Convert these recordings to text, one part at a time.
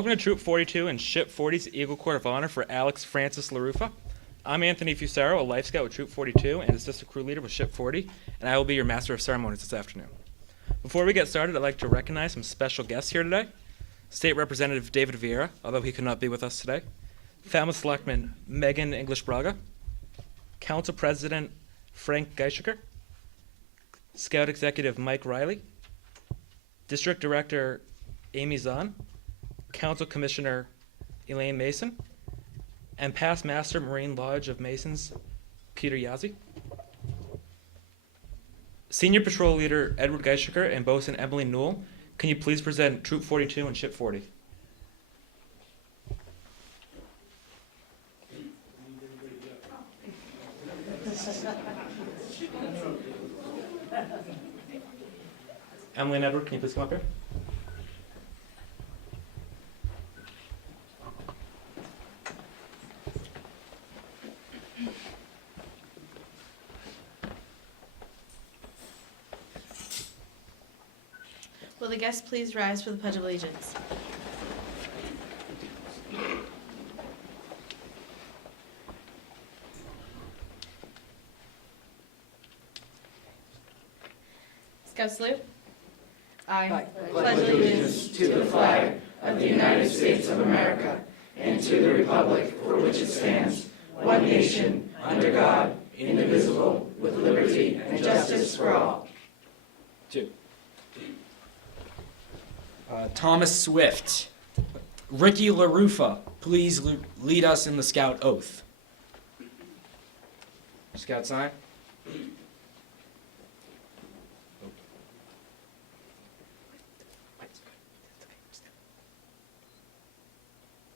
Welcome to Troop 42 and Ship 40's Eagle Court of Honor for Alex Francis LaRufa. I'm Anthony Fusaro, a Life Scout with Troop 42 and Assistant Crew Leader with Ship 40, and I will be your Master of Ceremonies this afternoon. Before we get started, I'd like to recognize some special guests here today. State Representative David Vieira, although he could not be with us today. Falmouth Selectman Megan English Braga. Council President Frank Geischiker. Scout Executive Mike Riley. District Director Amy Zahn. Council Commissioner Elaine Mason. And past Master Marine Lodge of Masons Peter Yazzie. Senior Patrol Leader Edward Geischiker and Bosun Emily Newell, can you please present Troop 42 and Ship 40? Emily and Edward, can you please come up here? Will the guests please rise for the Pledge of Allegiance? Scout salute. I pledge allegiance to the flag of the United States of America and to the republic for which it stands, one nation, under God, indivisible, with liberty and justice for all. Thomas Swift. Ricky LaRufa, please lead us in the Scout Oath. Scout sign.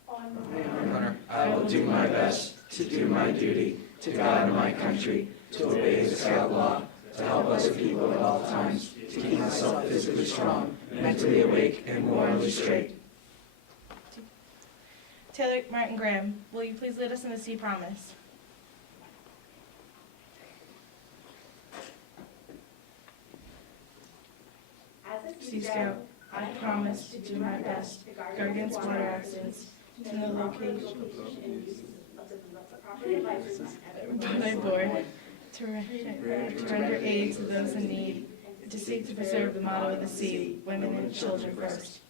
Honor, I will do my best to do my duty to God and my country, to obey the Scout law, to help other people at all times, to keep myself physically strong, mentally awake, and morally straight. Taylor Martin Graham, will you please lead us in the Sea Promise? Sea Scout, I promise to do my best to guard against water accidents, to know the location by board, to render aid to those in need, to seek to preserve the motto of the sea, women and children first.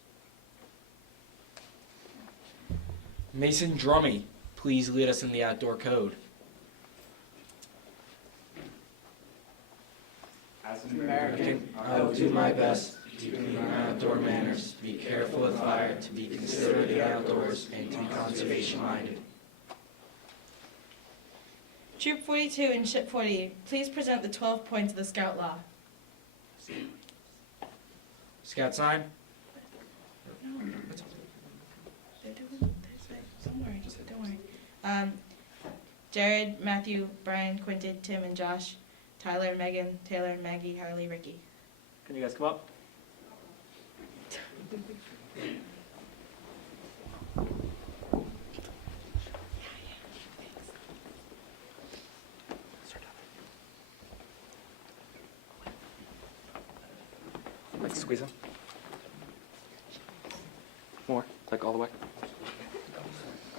Mason Drummy, please lead us in the Outdoor Code. As an American, I will do my best to keep my outdoor manners, be careful with fire, to be considerate of the outdoors, and to be conservation-minded. Troop 42 and Ship 40, please present the 12 points of the Scout Law. Scout sign. Don't worry. Jared, Matthew, Brian, Quinton, Tim, and Josh. Tyler, Megan, Taylor, Maggie, Harley, Ricky. Can you guys come up? Like squeeze them. More, like all the way.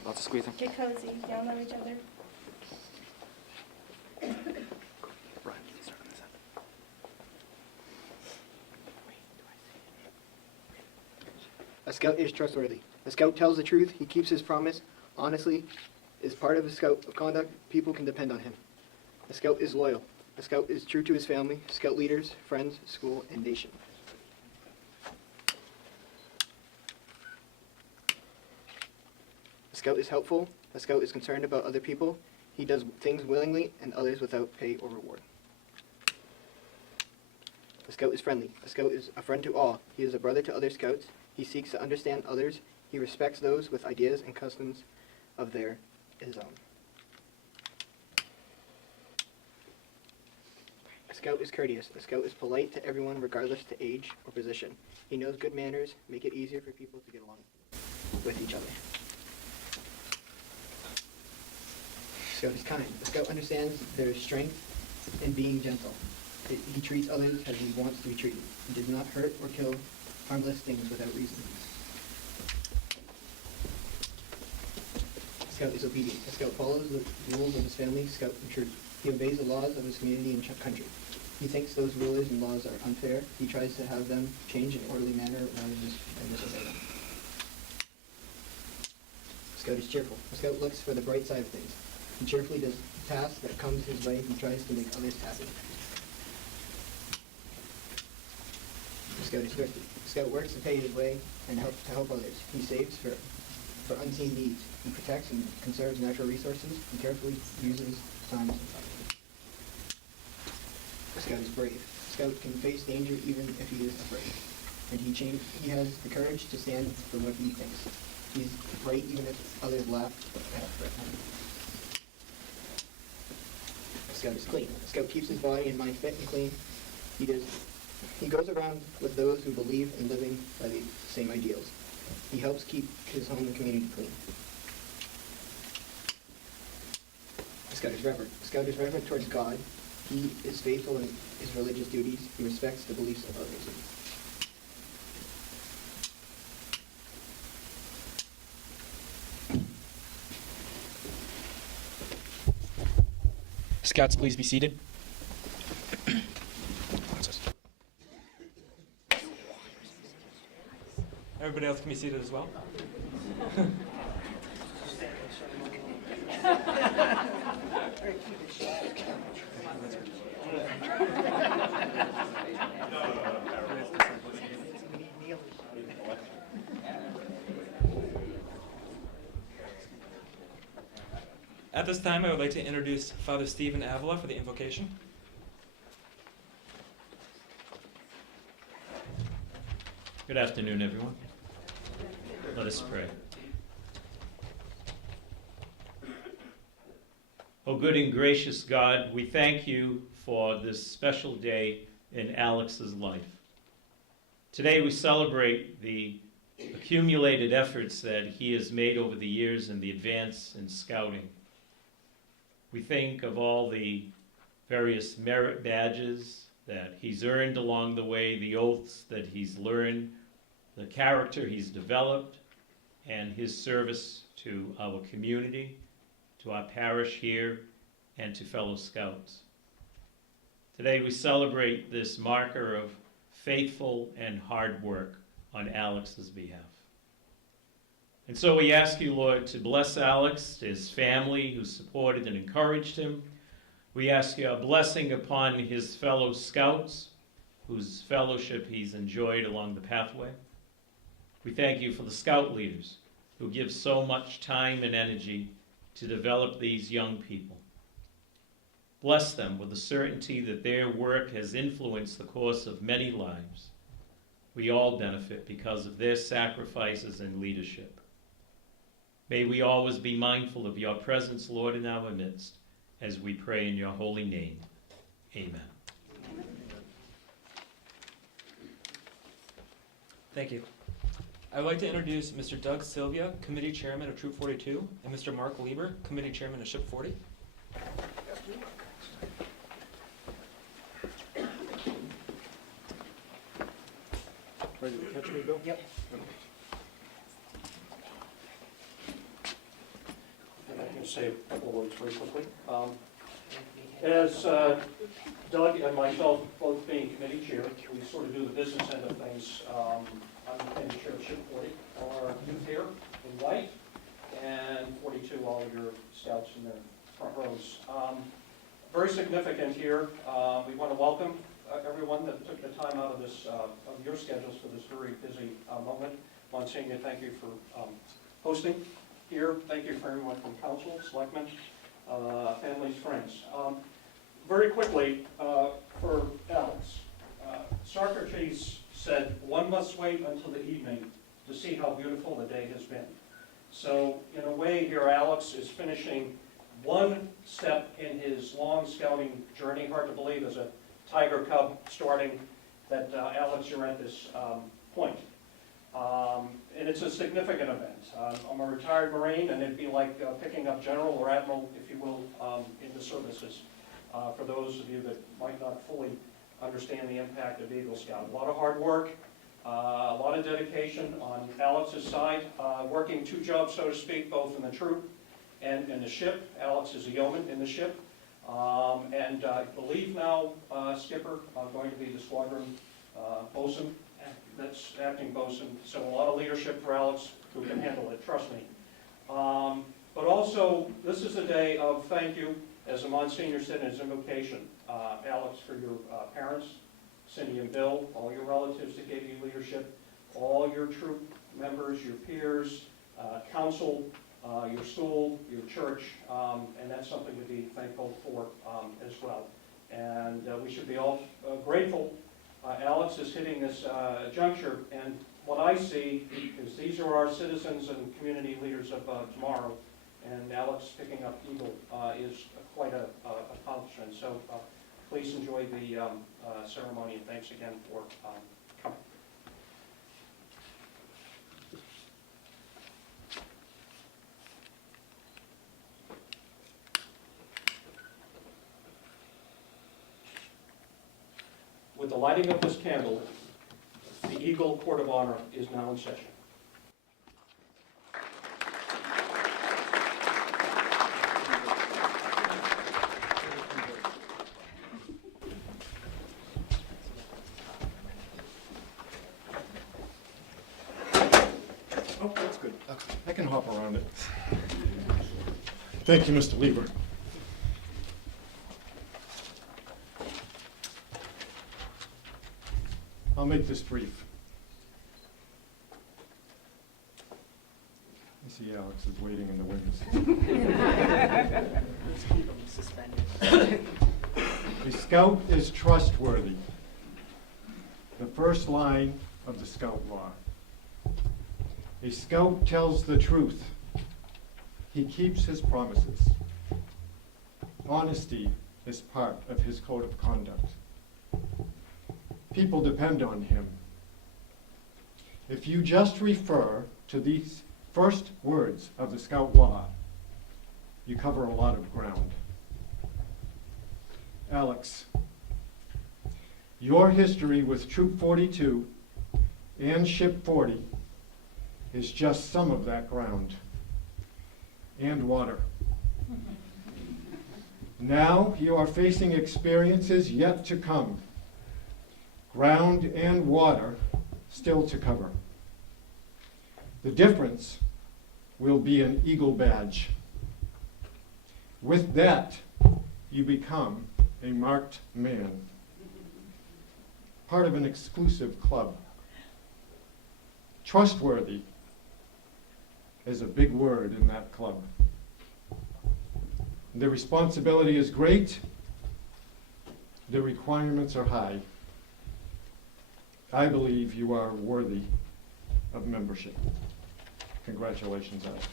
Lots of squeezing. Get cozy. Y'all know each other. Right, start on this end. A scout is trustworthy. A scout tells the truth. He keeps his promise. Honestly, is part of a scout of conduct. People can depend on him. A scout is loyal. A scout is true to his family, scout leaders, friends, school, and nation. A scout is helpful. A scout is concerned about other people. He does things willingly and others without pay or reward. A scout is friendly. A scout is a friend to all. He is a brother to other scouts. He seeks to understand others. He respects those with ideas and customs of his own. A scout is courteous. A scout is polite to everyone regardless to age or position. He knows good manners, make it easier for people to get along with each other. A scout is kind. A scout understands their strength in being gentle. He treats others as he wants to be treated. He does not hurt or kill harmless things without reason. Scout is obedient. A Scout follows the rules of his family, Scout and troop. He obeys the laws of his community and country. He thinks those rules and laws are unfair. He tries to have them change in an orderly manner rather than disobey them. A Scout is cheerful. A Scout looks for the bright side of things. He cheerfully does tasks that comes his way. He tries to make others happy. A Scout is thrifty. A Scout works to pay his way and to help others. He saves for unseen needs. He protects and conserves natural resources and carefully uses time and funds. A Scout is brave. A Scout can face danger even if he is afraid. And he has the courage to stand for what he thinks. He's right even if others laugh at him. A Scout is clean. A Scout keeps his body and mind fit and clean. He goes around with those who believe in living by the same ideals. He helps keep his home and community clean. A Scout is reverent. A Scout is reverent towards God. He is faithful in his religious duties. He respects the beliefs of others. Scouts, please be seated. Everybody else can be seated as well. At this time, I would like to introduce Father Stephen Avila for the invocation. Good afternoon, everyone. Let us pray. Oh, good and gracious God, we thank you for this special day in Alex's life. Today we celebrate the accumulated efforts that he has made over the years in the advance in scouting. We think of all the various merit badges that he's earned along the way, the oaths that he's learned, the character he's developed, and his service to our community, to our parish here, and to fellow scouts. Today we celebrate this marker of faithful and hard work on Alex's behalf. And so we ask you, Lord, to bless Alex, his family who supported and encouraged him. We ask you a blessing upon his fellow scouts, whose fellowship he's enjoyed along the pathway. We thank you for the scout leaders who give so much time and energy to develop these young people. Bless them with the certainty that their work has influenced the course of many lives. We all benefit because of their sacrifices and leadership. May we always be mindful of your presence, Lord, in our midst, as we pray in your holy name. Amen. Thank you. I would like to introduce Mr. Doug Sylvia, Committee Chairman of Troop 42, and Mr. Mark Lieber, Committee Chairman of Ship 40. Ready to catch me, Bill? Yep. And I can say a couple words very quickly. As Doug and myself both being committee chair, we sort of do the business end of things. I'm the committee chair of Ship 40, our youth here in white, and 42, all of your scouts in their front rows. Very significant here. We want to welcome everyone that took the time out of this of your schedules for this very busy moment. Monsignor, thank you for hosting here. Thank you for everyone from council, selectmen, families, friends. Very quickly, for Alex, Socrates said, one must wait until the evening to see how beautiful the day has been. So in a way here, Alex is finishing one step in his long scouting journey. Hard to believe as a Tiger Cub starting that, Alex, you're at this point. And it's a significant event. I'm a retired Marine, and it'd be like picking up General or Admiral, if you will, in the services. For those of you that might not fully understand the impact of Eagle Scout. A lot of hard work, a lot of dedication on Alex's side, working two jobs, so to speak, both in the troop and the ship. Alex is a yeoman in the ship. And I believe now, Skipper, going to be the squadron bosun. That's acting bosun. So a lot of leadership for Alex, who can handle it, trust me. But also, this is a day of thank you, as a Monsignor said in his invocation. Alex, for your parents, Cindy and Bill, all your relatives that gave you leadership, all your troop members, your peers, council, your school, your church, and that's something to be thankful for as well. And we should be all grateful. Alex is hitting this juncture, and what I see is these are our citizens and community leaders of tomorrow, and Alex picking up Eagle is quite an accomplishment. So please enjoy the ceremony, and thanks again for coming. With the lighting of this candle, the Eagle Court of Honor is now in session. Oh, that's good. I can hop around it. Thank you, Mr. Lieber. I'll make this brief. I see Alex is waiting in the wings. Let's keep them suspended. A scout is trustworthy. The first line of the Scout Law. A scout tells the truth. He keeps his promises. Honesty is part of his code of conduct. People depend on him. If you just refer to these first words of the Scout Law, you cover a lot of ground. Alex, your history with Troop 42 and Ship 40 is just some of that ground and water. Now you are facing experiences yet to come. Ground and water still to cover. The difference will be an Eagle badge. With that, you become a marked man, part of an exclusive club. Trustworthy is a big word in that club. The responsibility is great. The requirements are high. I believe you are worthy of membership. Congratulations, Alex.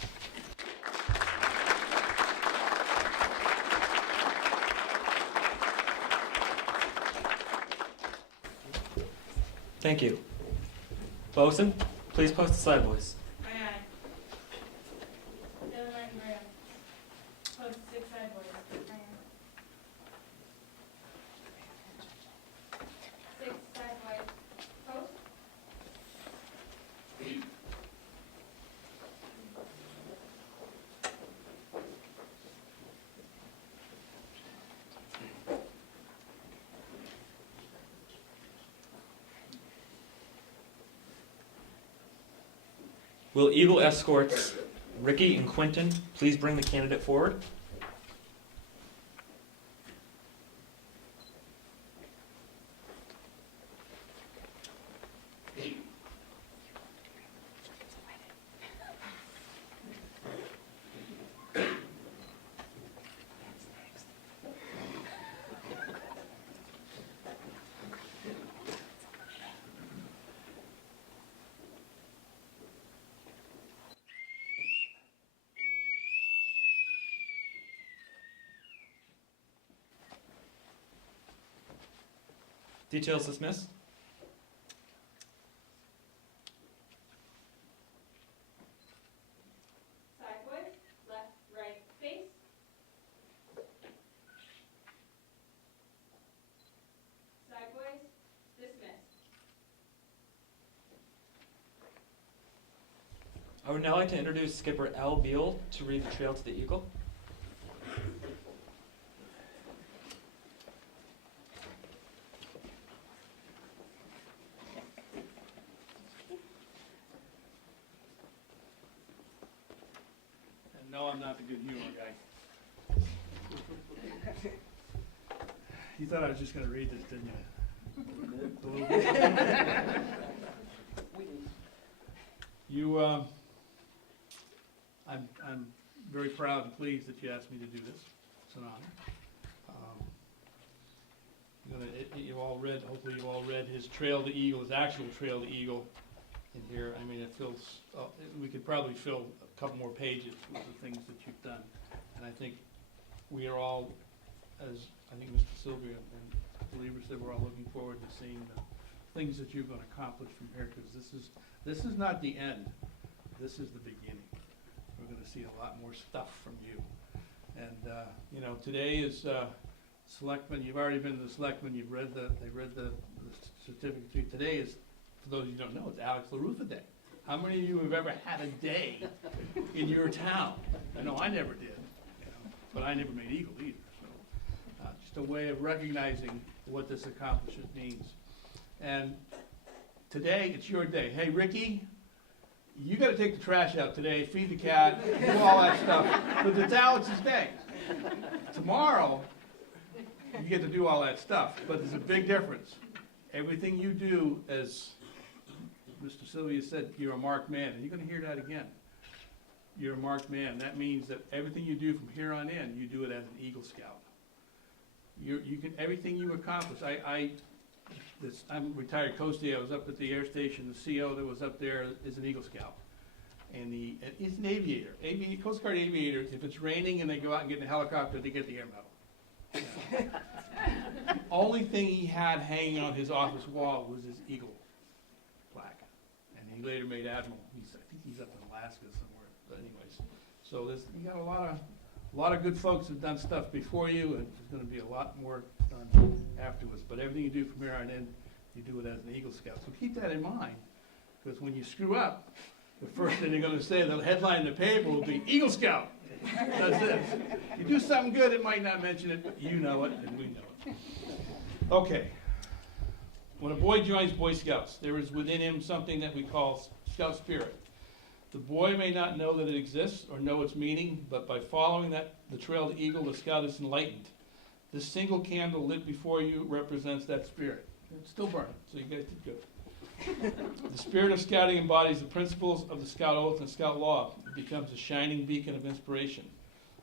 Thank you. Bosun, please post the slide, boys. Aye, aye. Taylor Martin Maria. Post 6 side boys. Aye, aye. 6 side boys. Post. Will Eagle escorts Ricky and Quentin please bring the candidate forward? Details dismissed. Side boys. Left, right, face. Side boys. Dismissed. would now like to introduce Skipper Al Beal to read the Trail to the Eagle. And no, I'm not the good humor guy. You thought I was just gonna read this, didn't you? A little bit. I'm very proud and pleased that you asked me to do this. It's an honor. You all read, hopefully you all read his Trail to Eagle, his actual Trail to Eagle in here. I mean, it fills, we could probably fill a couple more pages with the things that you've done. And I think we are all, as I think Mr. Sylvia and Believer said, we're all looking forward to seeing the things that you're going to accomplish from here, because this is not the end. This is the beginning. We're going to see a lot more stuff from you. And you know, today is selectmen. You've already been to the selectmen. They read the certificate. Today is, for those of you who don't know, it's Alex LaRufa Day. How many of you have ever had a day in your town? I know I never did, you know, but I never made Eagle either. So just a way of recognizing what this accomplishment means. And today, it's your day. Hey, Ricky, you got to take the trash out today, feed the cat, do all that stuff. But it's Alex's day. Tomorrow, you get to do all that stuff. But there's a big difference. Everything you do, as Mr. Sylvia said, you're a marked man. And you're going to hear that again. You're a marked man. That means that everything you do from here on in, you do it as an Eagle Scout. You can, everything you accomplish. I'm a retired Coast Day. I was up at the air station. The CO that was up there is an Eagle Scout, and he's an aviator. Coast Guard aviators. If it's raining and they go out and get in a helicopter, they get the Air Medal. You know? The only thing he had hanging on his office wall was his Eagle plaque, and he later made Admiral. I think he's up in Alaska somewhere. But anyways, so you got a lot of good folks have done stuff before you, and there's going to be a lot more done afterwards. But everything you do from here on in, you do it as an Eagle Scout. So keep that in mind, because when you screw up, the first thing they're going to say, the headline in the paper will be Eagle Scout. That's it. You do something good, it might not mention it, but you know it, and we know it. Okay. When a boy joins Boy Scouts, there is within him something that we call Scout spirit. The boy may not know that it exists or know its meaning, but by following the trail to Eagle, the scout is enlightened. This single candle lit before you represents that spirit. It's still burning, so you guys did good. The spirit of scouting embodies the principles of the Scout Oath and Scout Law. It becomes a shining beacon of inspiration.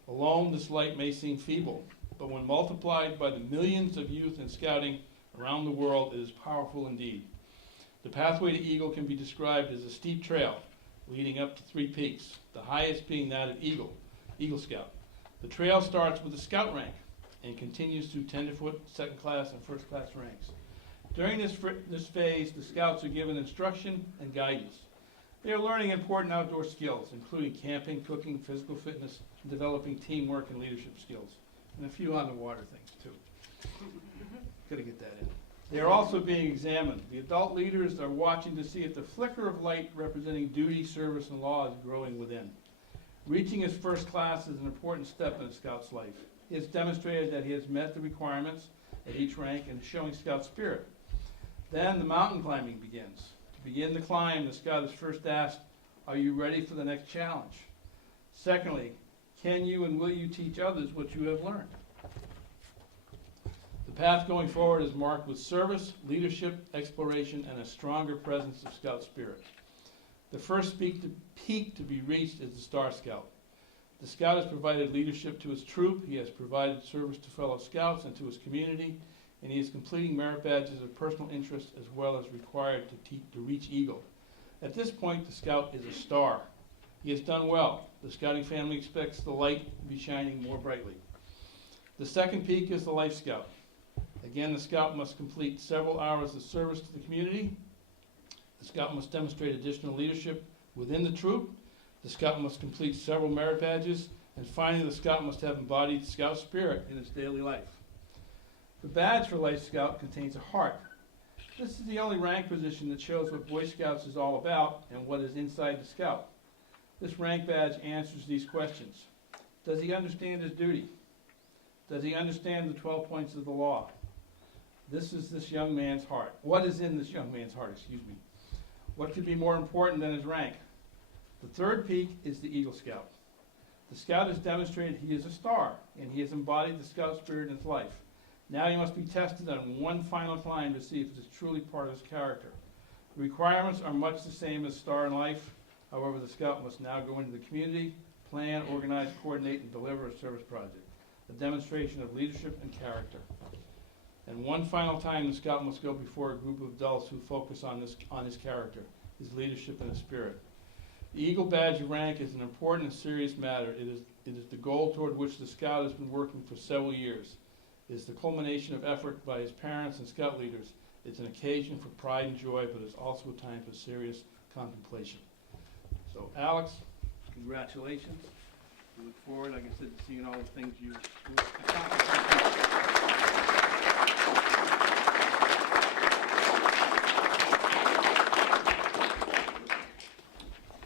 Alone, this light may seem feeble, but when multiplied by the millions of youth in scouting around the world, it is powerful indeed. The pathway to Eagle can be described as a steep trail leading up to 3 peaks, the highest being that of Eagle Scout. The trail starts with the Scout rank and continues through tenderfoot, second class, and first class ranks. During this phase, the Scouts are given instruction and guidance. They are learning important outdoor skills, including camping, cooking, physical fitness, and developing teamwork and leadership skills, and a few on the water things too. Got to get that in. They are also being examined. The adult leaders are watching to see if the flicker of light representing duty, service, and law is growing within. Reaching his first class is an important step in a Scout's life. He has demonstrated that he has met the requirements at each rank and is showing Scout spirit. Then the mountain climbing begins. To begin the climb, the Scout is first asked, are you ready for the next challenge? Secondly, can you and will you teach others what you have learned? The path going forward is marked with service, leadership, exploration, and a stronger presence of Scout spirit. The first peak to be reached is the Star Scout. The Scout has provided leadership to his troop, he has provided service to fellow Scouts and to his community, and he is completing merit badges of personal interest as well as required to reach Eagle. At this point, the Scout is a star. He has done well. The Scouting family expects the light to be shining more brightly. The second peak is the Life Scout. Again, the Scout must complete several hours of service to the community. The Scout must demonstrate additional leadership within the troop. The Scout must complete several merit badges. And finally, the Scout must have embodied Scout spirit in his daily life. The badge for Life Scout contains a heart. This is the only rank position that shows what Boy Scouts is all about and what is inside the Scout. This rank badge answers these questions. Does he understand his duty? Does he understand the 12 points of the law? This is this young man's heart. What is in this young man's heart, excuse me? What could be more important than his rank? The third peak is the Eagle Scout. The Scout has demonstrated he is a star, and he has embodied the Scout spirit in his life. Now he must be tested on one final climb to see if it is truly part of his character. The requirements are much the same as star in life. However, the Scout must now go into the community, plan, organize, coordinate, and deliver a service project, a demonstration of leadership and character. And one final time, the Scout must go before a group of adults who focus on his character, his leadership, and his spirit. The Eagle Badge rank is an important and serious matter. It is the goal toward which the Scout has been working for several years. It is the culmination of effort by his parents and Scout leaders. It's an occasion for pride and joy, but it's also a time for serious contemplation. So, Alex, congratulations. We look forward, like I said, to seeing all the things you've accomplished.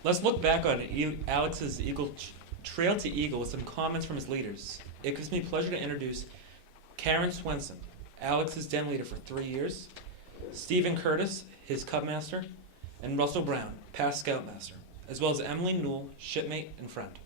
Let's look back on Alex's Trail to Eagle with some comments from his leaders. It gives me pleasure to introduce Karen Swenson, Alex's den leader for 3 years, Stephen Curtis, his cub master, and Russell Brown, past scoutmaster, as well as Emily Newell, shipmate and friend.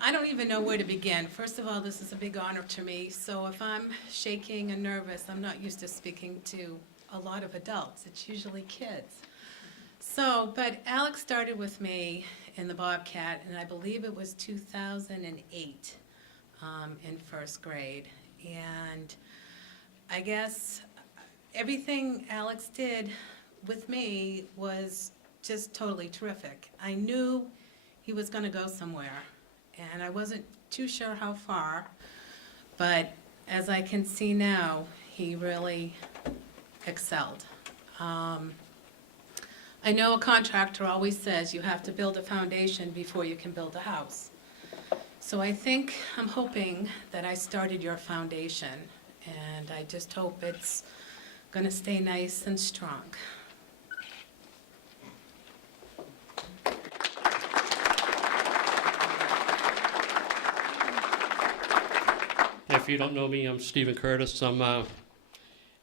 I don't even know where to begin. First of all, this is a big honor to me, so if I'm shaking and nervous, I'm not used to speaking to a lot of adults. It's usually kids. But Alex started with me in the Bobcat, and I believe it was 2008 in first grade. And I guess everything Alex did with me was just totally terrific. I knew he was going to go somewhere, and I wasn't too sure how far, but as I can see now, he really excelled. I know a contractor always says you have to build a foundation before you can build a house. So I'm hoping that I started your foundation, and I just hope it's going to stay nice and strong. If you don't know me, I'm Stephen Curtis. I'm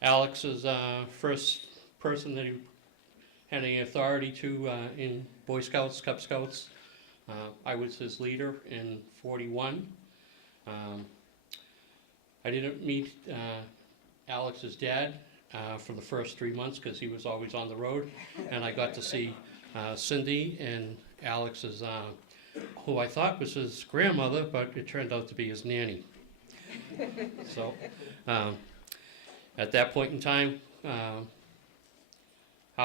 Alex's first person that he had any authority to in Boy Scouts, Cub Scouts. I was his leader in 41. I didn't meet Alex's dad for the first 3 months because he was always on the road, and I got to see Cindy and Alex's, who I thought was his grandmother, but it turned out to be his nanny. So, at that point in time, how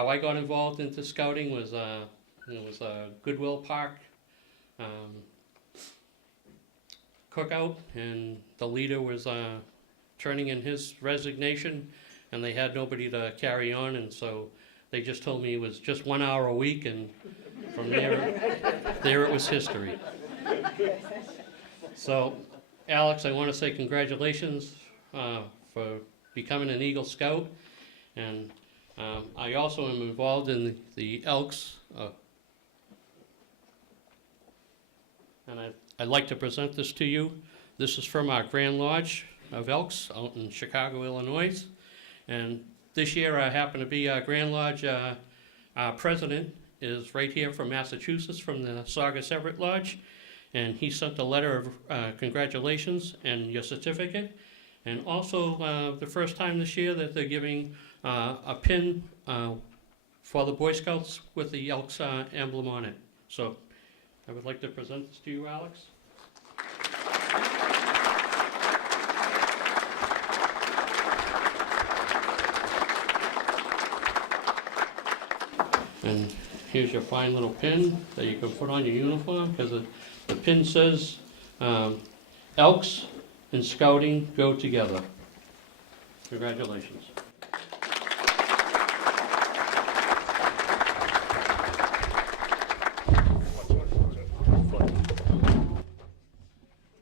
I got involved into scouting was it was a Goodwill Park cookout, and the leader was turning in his resignation, and they had nobody to carry on, and so they just told me it was just 1 hour a week, and from there it was history. So, Alex, I want to say congratulations for becoming an Eagle Scout, and I also am involved in the Elks, and I'd like to present this to you. This is from our Grand Lodge of Elks out in Chicago, Illinois, and this year I happen to be our Grand Lodge our president is right here from Massachusetts, from the Saugus Everett Lodge. And he sent a letter of congratulations and your certificate. And also the first time this year that they're giving a pin for the Boy Scouts with the Elks emblem on it. So I would like to present this to you, Alex. And here's your fine little pin that you can put on your uniform, because the pin says Elks, and scouting go together. Congratulations.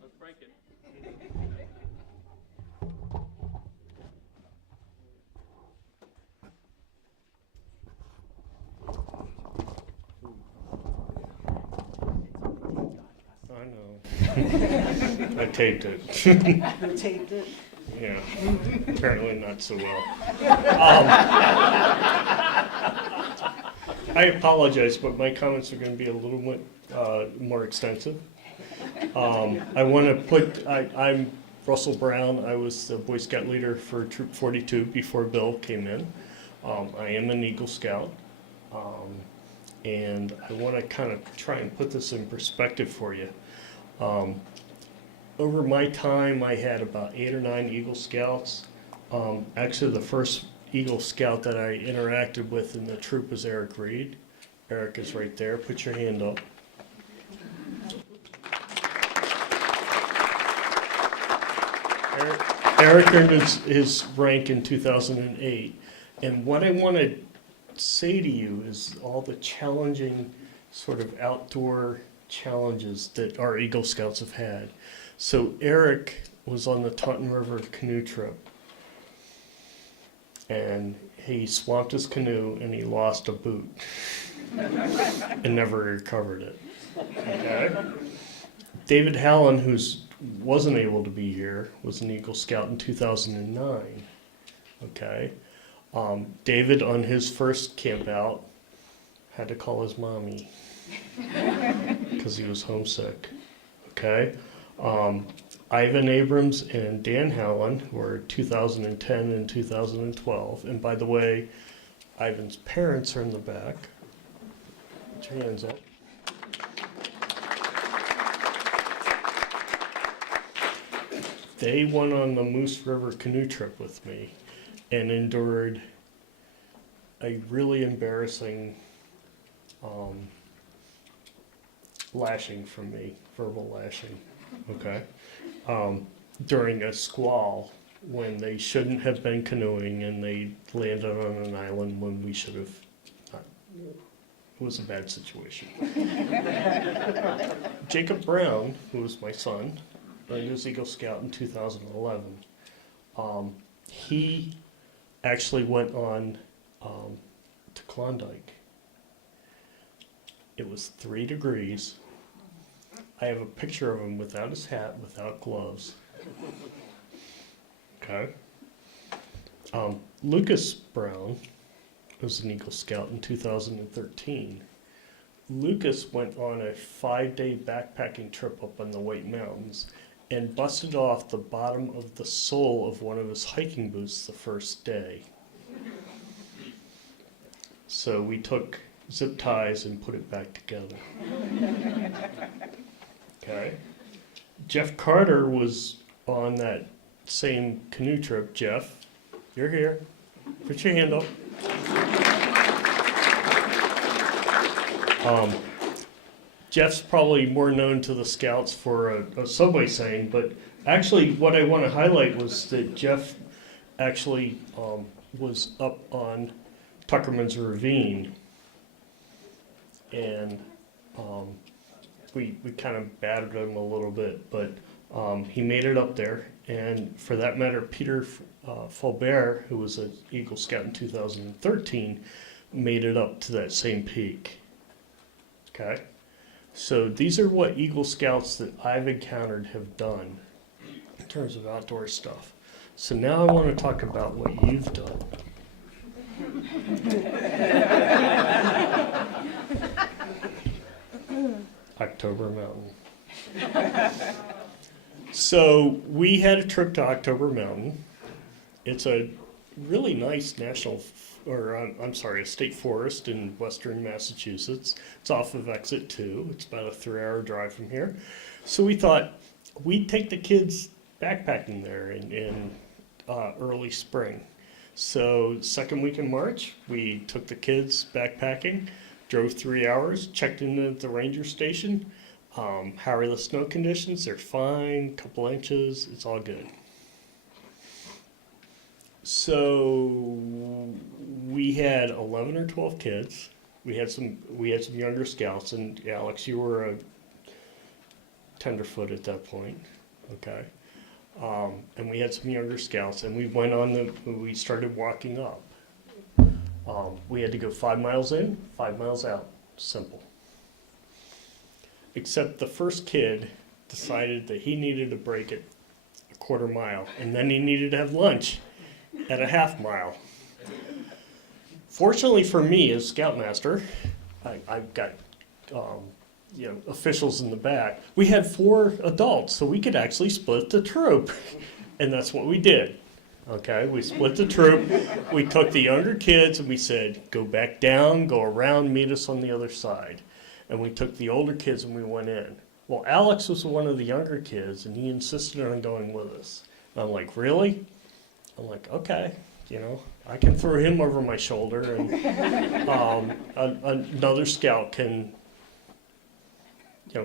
Let's break it. I know. I taped it. Who taped it? Yeah, apparently not so well. I apologize, but my comments are going to be a little bit more extensive. I want to put, I'm Russell Brown. I was the Boy Scout leader for Troop 42 before Bill came in. I am an Eagle Scout. And I want to kind of try and put this in perspective for you. Over my time, I had about 8 or 9 Eagle Scouts. Actually, the first Eagle Scout that I interacted with in the troop was Eric Reed. Eric is right there. Put your hand up. Eric earned his rank in 2008. And what I want to say to you is all the challenging sort of outdoor challenges that our Eagle Scouts have had. So Eric was on the Taunton River canoe trip, and he swamped his canoe and he lost a boot and never recovered it. Okay? David Hallen, who wasn't able to be here, was an Eagle Scout in 2009. Okay? David, on his first camp out, had to call his mommy because he was homesick. Okay? Ivan Abrams and Dan Howland were 2010 and 2012. And by the way, Ivan's parents are in the back. Put your hands up. They went on the Moose River canoe trip with me and endured a really embarrassing lashing from me, verbal lashing, okay, during a squall when they shouldn't have been canoeing and they landed on an island when we should have not. It was a bad situation. Jacob Brown, who was my son, earned his Eagle Scout in 2011. He actually went on to Klondike. It was 3 degrees. I have a picture of him without his hat, without gloves. Okay. Lucas Brown was an Eagle Scout in 2013. Lucas went on a 5-day backpacking trip up in the White Mountains and busted off the bottom of the sole of one of his hiking boots the first day. So we took zip ties and put it back together. Okay. Jeff Carter was on that same canoe trip. Jeff, you're here. Put your hand up. Jeff's probably more known to the Scouts for a subway saying, but actually what I want to highlight was that Jeff actually was up on Tuckerman's Ravine, and we kind of battered him a little bit, but he made it up there. And for that matter, Peter Faubert, who was an Eagle Scout in 2013, made it up to that same peak. Okay? So these are what Eagle Scouts that I've encountered have done in terms of outdoor stuff. So now I want to talk about what you've done. October Mountain. So we had a trip to October Mountain. It's a really nice a state forest in western Massachusetts. It's off of Exit 2. It's about a 3-hour drive from here. So we thought we'd take the kids backpacking there in early spring. So second week in March, we took the kids backpacking, drove 3 hours, checked in at the ranger station, How are the snow conditions? They're fine, couple inches, it's all good. So we had 11 or 12 kids. We had some younger scouts, and Alex, you were a tenderfoot at that point, okay? And we had some younger scouts, and we started walking up. We had to go 5 miles in, 5 miles out, simple. Except the first kid decided that he needed to break it a quarter mile, and then he needed to have lunch at a half mile. Fortunately for me as Scoutmaster, I've got officials in the back. We had 4 adults, so we could actually split the troop, and that's what we did. Okay, we split the troop. We took the younger kids and we said, go back down, go around, meet us on the other side. And we took the older kids and we went in. Well, Alex was one of the younger kids, and he insisted on going with us. And I'm like, really? I'm like, okay, I can throw him over my shoulder, and another scout can,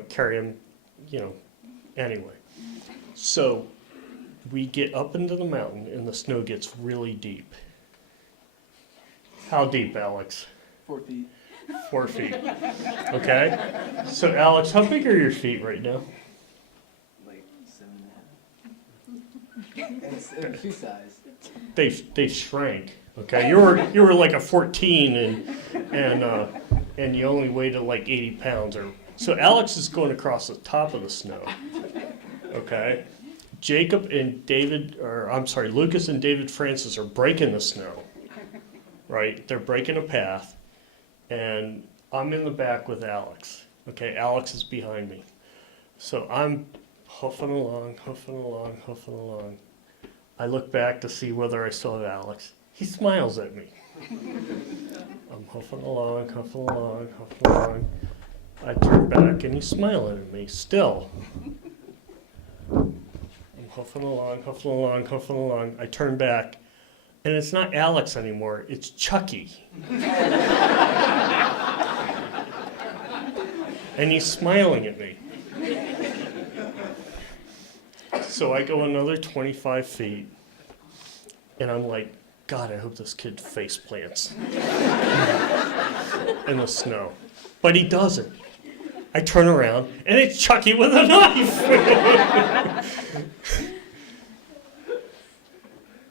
carry him, anyway. So we get up into the mountain, and the snow gets really deep. How deep, Alex? 4 feet. 4 feet. Okay. So, Alex, how big are your feet right now? Like 7.5. They're shoe size. They shrank. Okay. You were like a 14, and you only weighed like 80 pounds. So Alex is going across the top of the snow. Okay. Lucas and David Francis are breaking the snow. Right. They're breaking a path. And I'm in the back with Alex. Okay, Alex is behind me. So I'm huffing along. I look back to see whether I still have Alex. He smiles at me. I'm huffing along. I turn back and he's smiling at me still. I'm huffing along. I turn back. And it's not Alex anymore, it's Chucky. And he's smiling at me. So I go another 25 feet, and I'm like, God, I hope this kid face plants in the snow. But he doesn't. I turn around, and it's Chucky with a knife.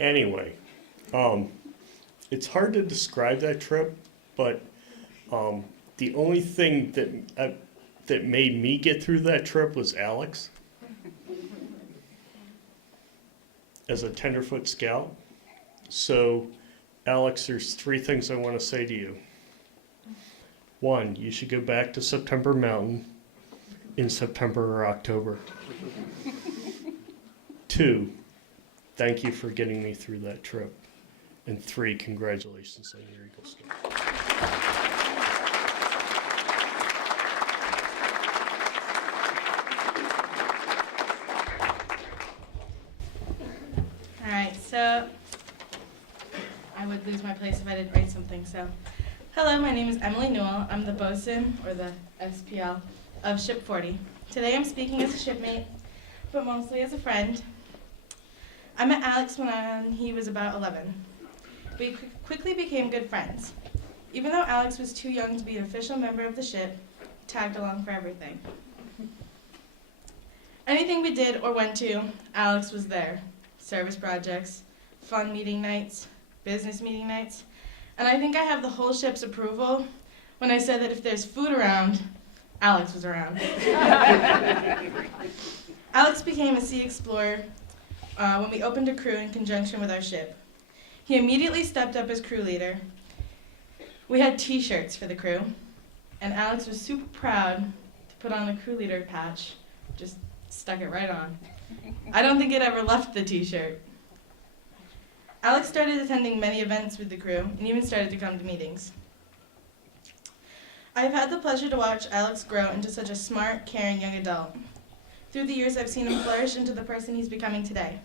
Anyway. It's hard to describe that trip, but the only thing that made me get through that trip was Alex. As a tenderfoot scout. So, Alex, there's 3 things I want to say to you. 1, you should go back to September Mountain in September or October. 2, thank you for getting me through that trip. And 3, congratulations on your Eagle Scout. All right, so I would lose my place if I didn't write something. So, hello, my name is Emily Newell. I'm the bosun, or the SPL, of Ship 40. Today I'm speaking as a shipmate, but mostly as a friend. I met Alex when he was about 11. We quickly became good friends. Even though Alex was too young to be an official member of the ship, he tagged along for everything. Anything we did or went to, Alex was there. Service projects, fun meeting nights, business meeting nights. And I think I have the whole ship's approval when I said that if there's food around, Alex was around. Alex became a sea explorer when we opened a crew in conjunction with our ship. He immediately stepped up as crew leader. We had t-shirts for the crew, and Alex was super proud to put on the crew leader patch. Just stuck it right on. I don't think it ever left the t-shirt. Alex started attending many events with the crew, and even started to come to meetings. I have had the pleasure to watch Alex grow into such a smart, caring young adult. Through the years, I've seen him flourish into the person he's becoming today.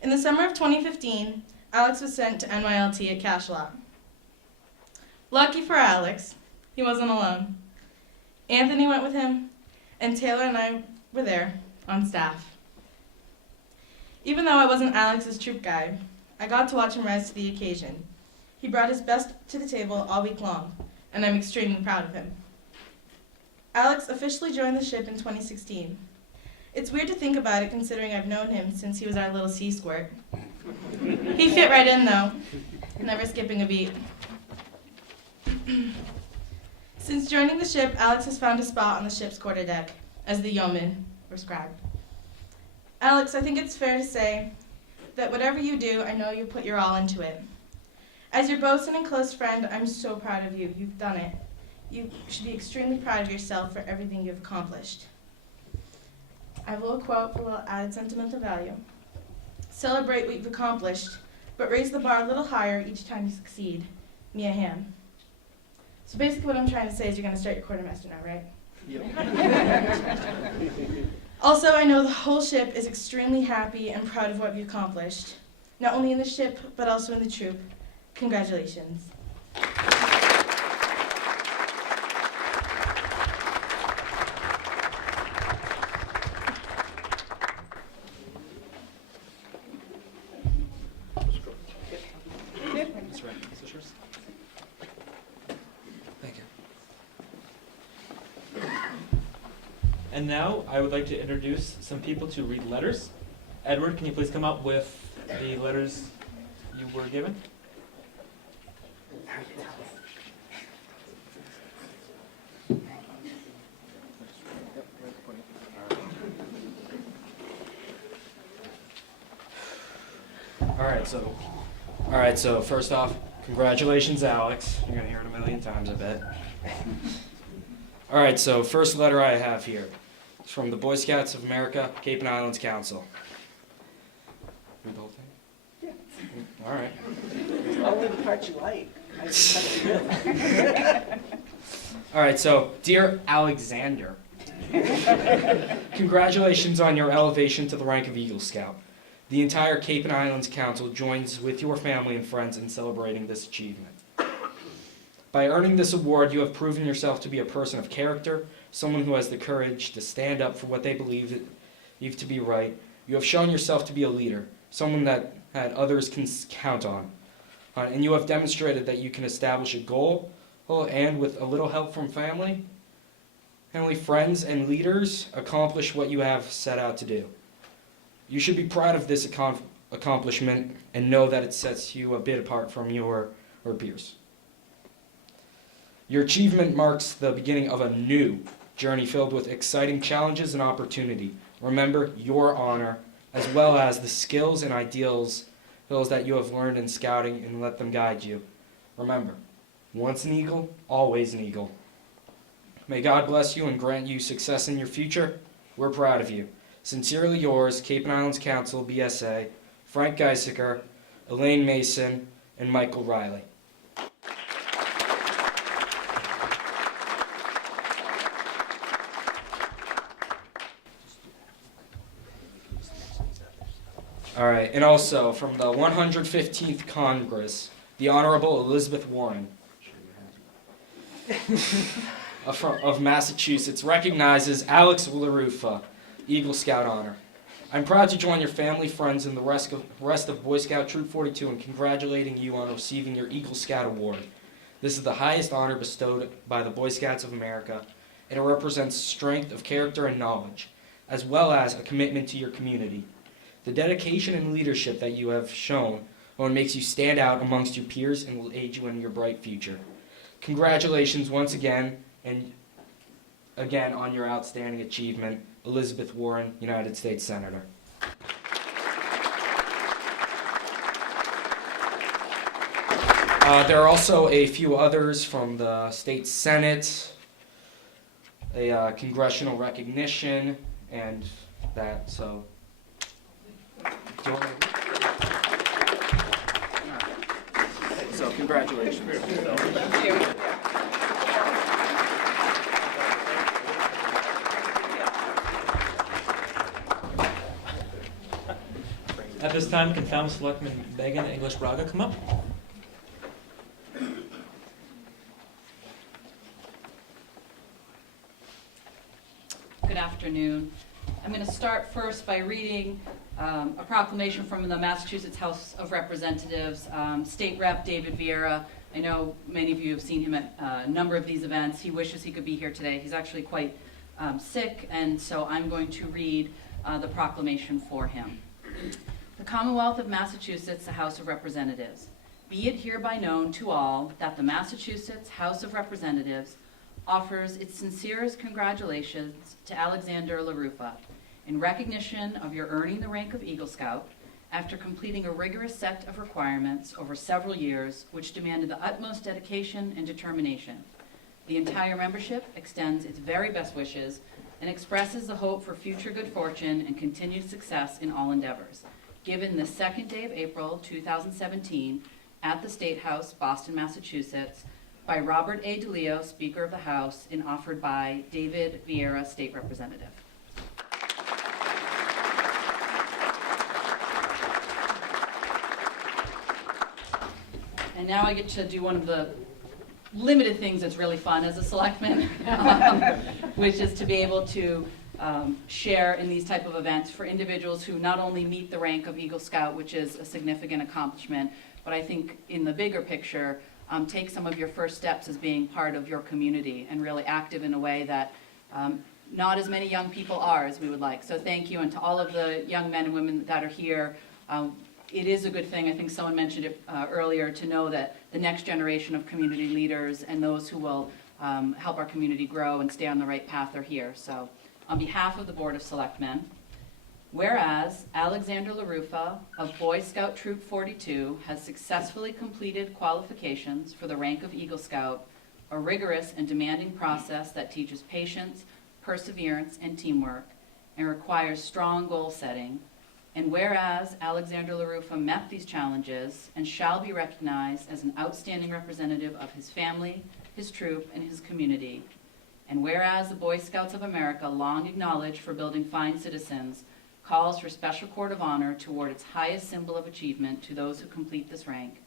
In the summer of 2015, Alex was sent to NYLT at Cashelot. Lucky for Alex, he wasn't alone. Anthony went with him, and Taylor and I were there on staff. Even though I wasn't Alex's troop guy, I got to watch him rise to the occasion. He brought his best to the table all week long, and I'm extremely proud of him. Alex officially joined the ship in 2016. It's weird to think about it considering I've known him since he was our little sea squirt. He fit right in though, never skipping a beat. Since joining the ship, Alex has found a spot on the ship's quarterdeck as the yeoman, or scribe. Alex, I think it's fair to say that whatever you do, I know you put your all into it. As your bosun and close friend, I'm so proud of you. You've done it. You should be extremely proud of yourself for everything you've accomplished. I have a little quote for a little added sentimental value. Celebrate what you've accomplished, but raise the bar a little higher each time you succeed. Mia Hamm. So basically what I'm trying to say is you're going to start your quartermaster now, right? Also, I know the whole ship is extremely happy and proud of what you've accomplished. Not only in the ship, but also in the troop. Congratulations. That's right. Is this yours? Thank you. And now I would like to introduce some people to read letters. Edward, can you please come up with the letters you were given? All right, so first off, congratulations, Alex. You're gonna hear it a million times, I bet. All right, so first letter I have here is from the Boy Scouts of America, Cape and Islands Council. Read the whole thing? Yeah. All right. Only the parts you like. All right, so dear Alexander, congratulations on your elevation to the rank of Eagle Scout. The entire Cape and Islands Council joins with your family and friends in celebrating this achievement. By earning this award, you have proven yourself to be a person of character, someone who has the courage to stand up for what they believe to be right. You have shown yourself to be a leader, someone that others can count on. And you have demonstrated that you can establish a goal, and with a little help from family, friends, and leaders, accomplish what you have set out to do. You should be proud of this accomplishment and know that it sets you a bit apart from your peers. Your achievement marks the beginning of a new journey filled with exciting challenges and opportunity. Remember your honor, as well as the skills and ideals that you have learned in scouting, and let them guide you. Remember, once an eagle, always an eagle. May God bless you and grant you success in your future. We're proud of you. Sincerely yours, Cape and Islands Council, BSA, Frank Geisiker, Elaine Mason, and Michael Riley. All right, and also from the 115th Congress, the Honorable Elizabeth Warren of Massachusetts recognizes Alex LaRufa, Eagle Scout honor. I'm proud to join your family, friends, and the rest of Boy Scout Troop 42 in congratulating you on receiving your Eagle Scout Award. This is the highest honor bestowed by the Boy Scouts of America, and it represents strength of character and knowledge, as well as a commitment to your community. The dedication and leadership that you have shown makes you stand out amongst your peers and will aid you in your bright future. Congratulations once again, and again on your outstanding achievement, Elizabeth Warren, United States Senator. There are also a few others from the State Senate, a congressional recognition, and that, so. So, congratulations. Thank you. At this time, can Falmouth Selectman Megan English Braga come up? Good afternoon. I'm going to start first by reading a proclamation from the Massachusetts House of Representatives. State Rep David Vieira, I know many of you have seen him at a number of these events. He wishes he could be here today. He's actually quite sick, and so I'm going to read the proclamation for him. The Commonwealth of Massachusetts, the House of Representatives. Be it hereby known to all that the Massachusetts House of Representatives offers its sincerest congratulations to Alexander LaRufa in recognition of your earning the rank of Eagle Scout after completing a rigorous set of requirements over several years which demanded the utmost dedication and determination. The entire membership extends its very best wishes and expresses the hope for future good fortune and continued success in all endeavors. Given the second day of April 2017 at the State House, Boston, Massachusetts, by Robert A. DeLeo, Speaker of the House, and offered by David Vieira, State Representative. And now I get to do one of the limited things that's really fun as a selectman, which is to be able to share in these type of events for individuals who not only meet the rank of Eagle Scout, which is a significant accomplishment, but I think in the bigger picture, take some of your first steps as being part of your community and really active in a way that not as many young people are as we would like. So thank you, and to all of the young men and women that are here. It is a good thing, I think someone mentioned it earlier, to know that the next generation of community leaders and those who will help our community grow and stay on the right path are here. So on behalf of the Board of Selectmen, whereas Alexander LaRufa of Boy Scout Troop 42 has successfully completed qualifications for the rank of Eagle Scout, a rigorous and demanding process that teaches patience, perseverance, and teamwork, and requires strong goal setting. And whereas Alexander LaRufa met these challenges and shall be recognized as an outstanding representative of his family, his troop, and his community. And whereas the Boy Scouts of America, long acknowledged for building fine citizens, calls for special court of honor to award its highest symbol of achievement to those who complete this rank.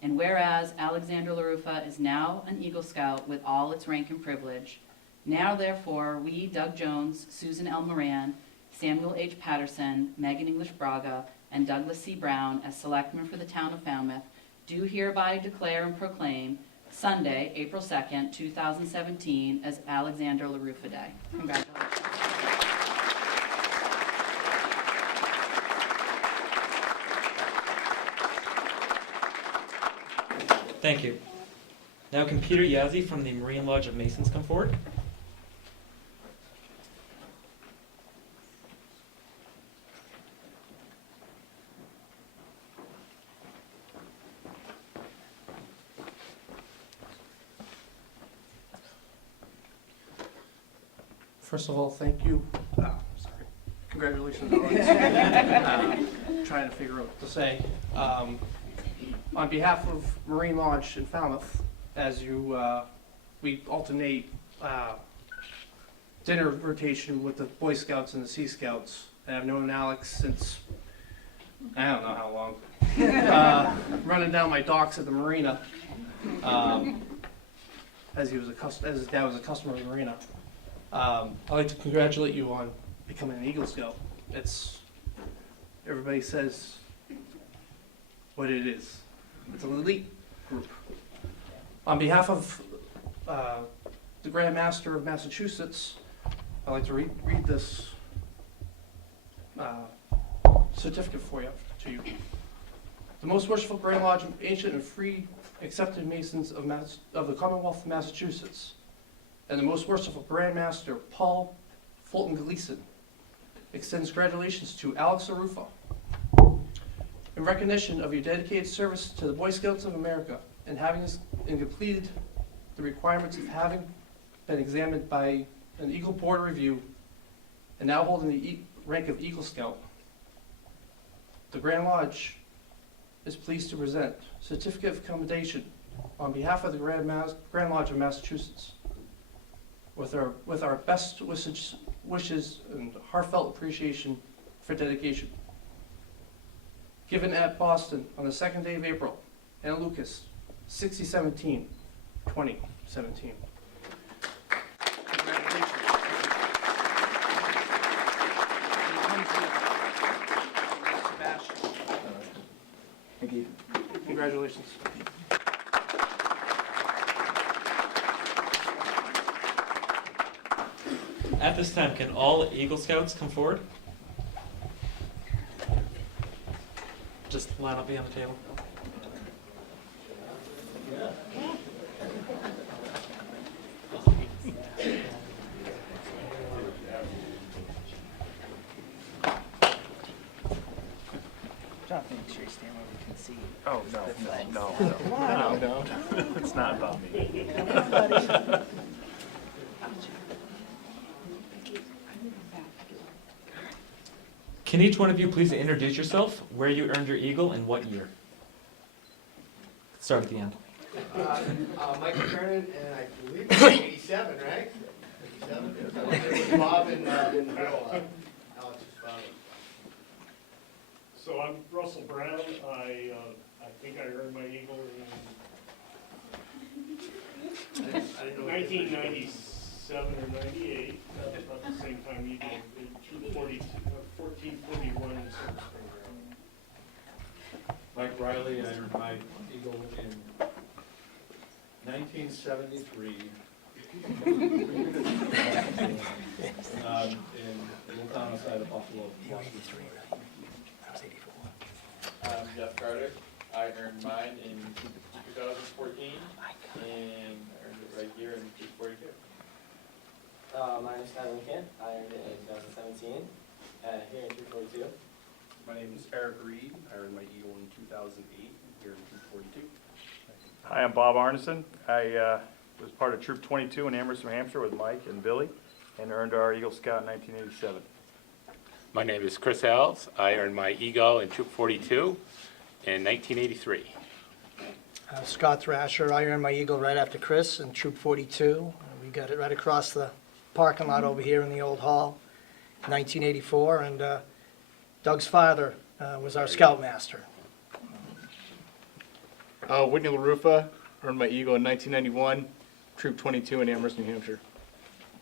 And whereas Alexander LaRufa is now an Eagle Scout with all its rank and privilege, now therefore we, Doug Jones, Susan L. Moran, Samuel H. Patterson, Megan English Braga, and Douglas C. Brown as selectmen for the town of Falmouth, do hereby declare and proclaim Sunday, April 2nd, 2017 as Alexander LaRufa Day. Congratulations. Thank you. Now can Peter Yazzie from the Marine Lodge of Masons come forward? First of all, thank you. Sorry. Congratulations. Trying to figure out what to say. On behalf of Marine Lodge in Falmouth, as you, we alternate dinner rotation with the Boy Scouts and the Sea Scouts. And I've known Alex since, I don't know how long, running down my docks at the marina, as his dad was a customer of the marina. I'd like to congratulate you on becoming an Eagle Scout. Everybody says what it is. It's an elite group. On behalf of the Grand Master of Massachusetts, I'd like to read this certificate to you. The most worshipful Grand Lodge, ancient and free, accepted Masons of the Commonwealth of Massachusetts, and the most worshipful Grand Master, Paul Fulton Gleason, extends congratulations to Alex LaRufa in recognition of your dedicated service to the Boy Scouts of America and having completed the requirements of having been examined by an Eagle Board review and now holding the rank of Eagle Scout. The Grand Lodge is pleased to present Certificate of Commendation on behalf of the Grand Lodge of Massachusetts. With our best wishes and heartfelt appreciation for dedication. Given at Boston on the 2nd day of April, Anna Lucas, 6017, 2017. Congratulations. Thank you. Congratulations. At this time, can all Eagle Scouts come forward? Just line up behind the table. Jonathan, make sure you stand where we can see. Oh, no. It's not about me. Can each one of you please introduce yourself, where you earned your Eagle, and what year? Start at the end. Michael Kernan, and I believe it's 87, right? 87? Bob and Bill, Alex's father. So I'm Russell Brown. I think I earned my Eagle in 1997 or 98, about the same time you did. Troop 1441 in Silver Spring, Maryland. Mike Riley, I earned my Eagle in 1973 in a little town outside of Buffalo, Washington. I'm Jeff Carter. I earned mine in 2014, and I earned it right here in 242. My name is Tyler McCann. I earned it in 2017 here in 242. My name is Eric Reed. I earned my Eagle in 2008 here in 242. Hi, I'm Bob Arneson. I was part of Troop 22 in Amherst, New Hampshire with Mike and Billy, and earned our Eagle Scout in 1987. My name is Chris Ells. I earned my Eagle in Troop 42 in 1983. Scott Thrasher. I earned my Eagle right after Chris in Troop 42. We got it right across the parking lot over here in the old hall, 1984. And Doug's father was our scoutmaster. Whitney LaRufa, earned my Eagle in 1991, Troop 22 in Amherst, New Hampshire.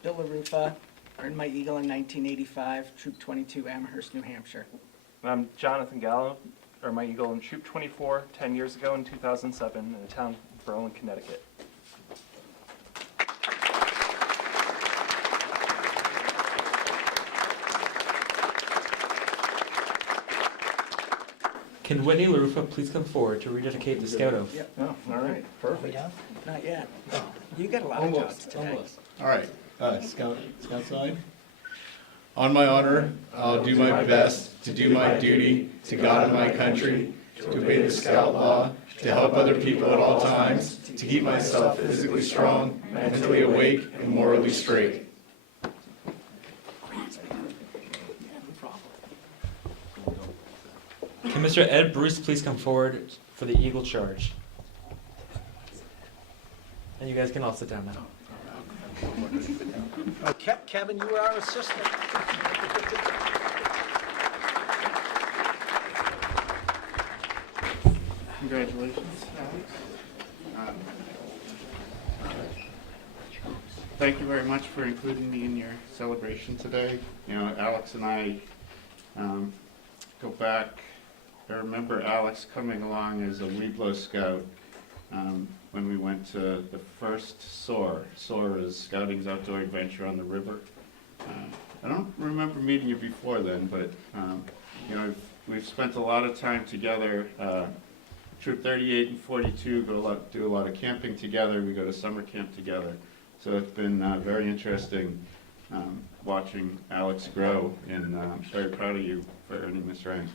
Bill LaRufa, earned my Eagle in 1985, Troop 22, Amherst, New Hampshire. I'm Jonathan Gallo, earned my Eagle in Troop 24 10 years ago in 2007 in the town of Berlin, Connecticut. Can Whitney LaRufa please come forward to rededicate the Scout Oath? Yep. Oh, all right, perfect. Not yet. You got a lot of jobs today. Almost. All right, Scout side. On my honor, I'll do my best to do my duty to God and my country, to obey the Scout law, to help other people at all times, to keep myself physically strong, mentally awake, and morally straight. Can Mr. Ed Bruce please come forward for the Eagle Charge? And you guys can all sit down now. Kevin, you were our assistant. Congratulations, Alex. Thank you very much for including me in your celebration today. You know, Alex and I go back. I remember Alex coming along as a Weeblo Scout when we went to the first SOAR. SOAR is Scouting's Outdoor Adventure on the River. I don't remember meeting you before then, but you know, we've spent a lot of time together. Troop 38 and 42 do a lot of camping together. We go to summer camp together. So it's been very interesting watching Alex grow, and I'm very proud of you for earning this rank.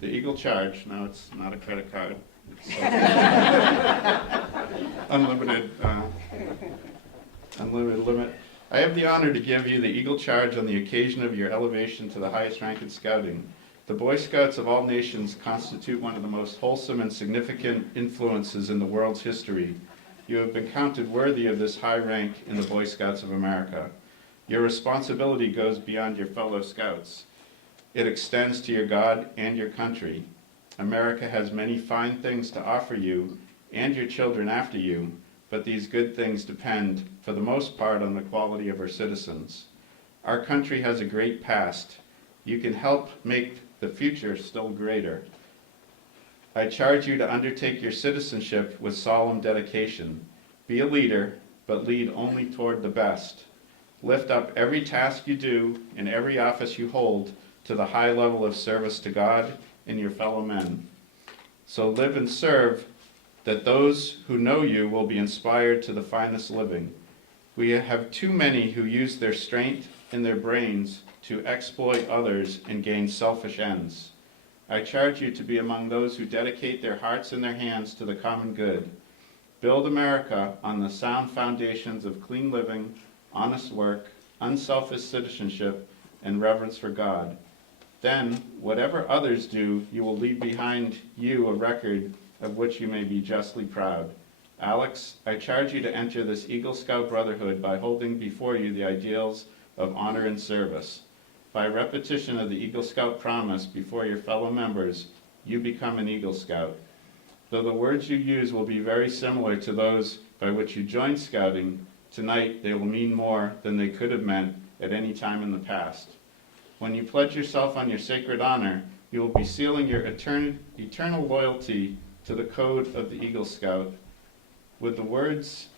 The Eagle Charge, now it's not a credit card. It's unlimited limit. I have the honor to give you the Eagle Charge on the occasion of your elevation to the highest rank in Scouting. The Boy Scouts of all nations constitute one of the most wholesome and significant influences in the world's history. You have been counted worthy of this high rank in the Boy Scouts of America. Your responsibility goes beyond your fellow Scouts. It extends to your God and your country. America has many fine things to offer you and your children after you, but these good things depend, for the most part, on the quality of our citizens. Our country has a great past. You can help make the future still greater. I charge you to undertake your citizenship with solemn dedication. Be a leader, but lead only toward the best. Lift up every task you do and every office you hold to the high level of service to God and your fellow men. So live and serve, that those who know you will be inspired to the finest living. We have too many who use their strength and their brains to exploit others and gain selfish ends. I charge you to be among those who dedicate their hearts and their hands to the common good. Build America on the sound foundations of clean living, honest work, unselfish citizenship, and reverence for God. Then, whatever others do, you will leave behind you a record of which you may be justly proud. Alex, I charge you to enter this Eagle Scout Brotherhood by holding before you the ideals of honor and service. By repetition of the Eagle Scout promise before your fellow members, you become an Eagle Scout. Though the words you use will be very similar to those by which you joined Scouting, tonight they will mean more than they could have meant at any time in the past. When you pledge yourself on your sacred honor, you will be sealing your eternal loyalty to the code of the Eagle Scout with the words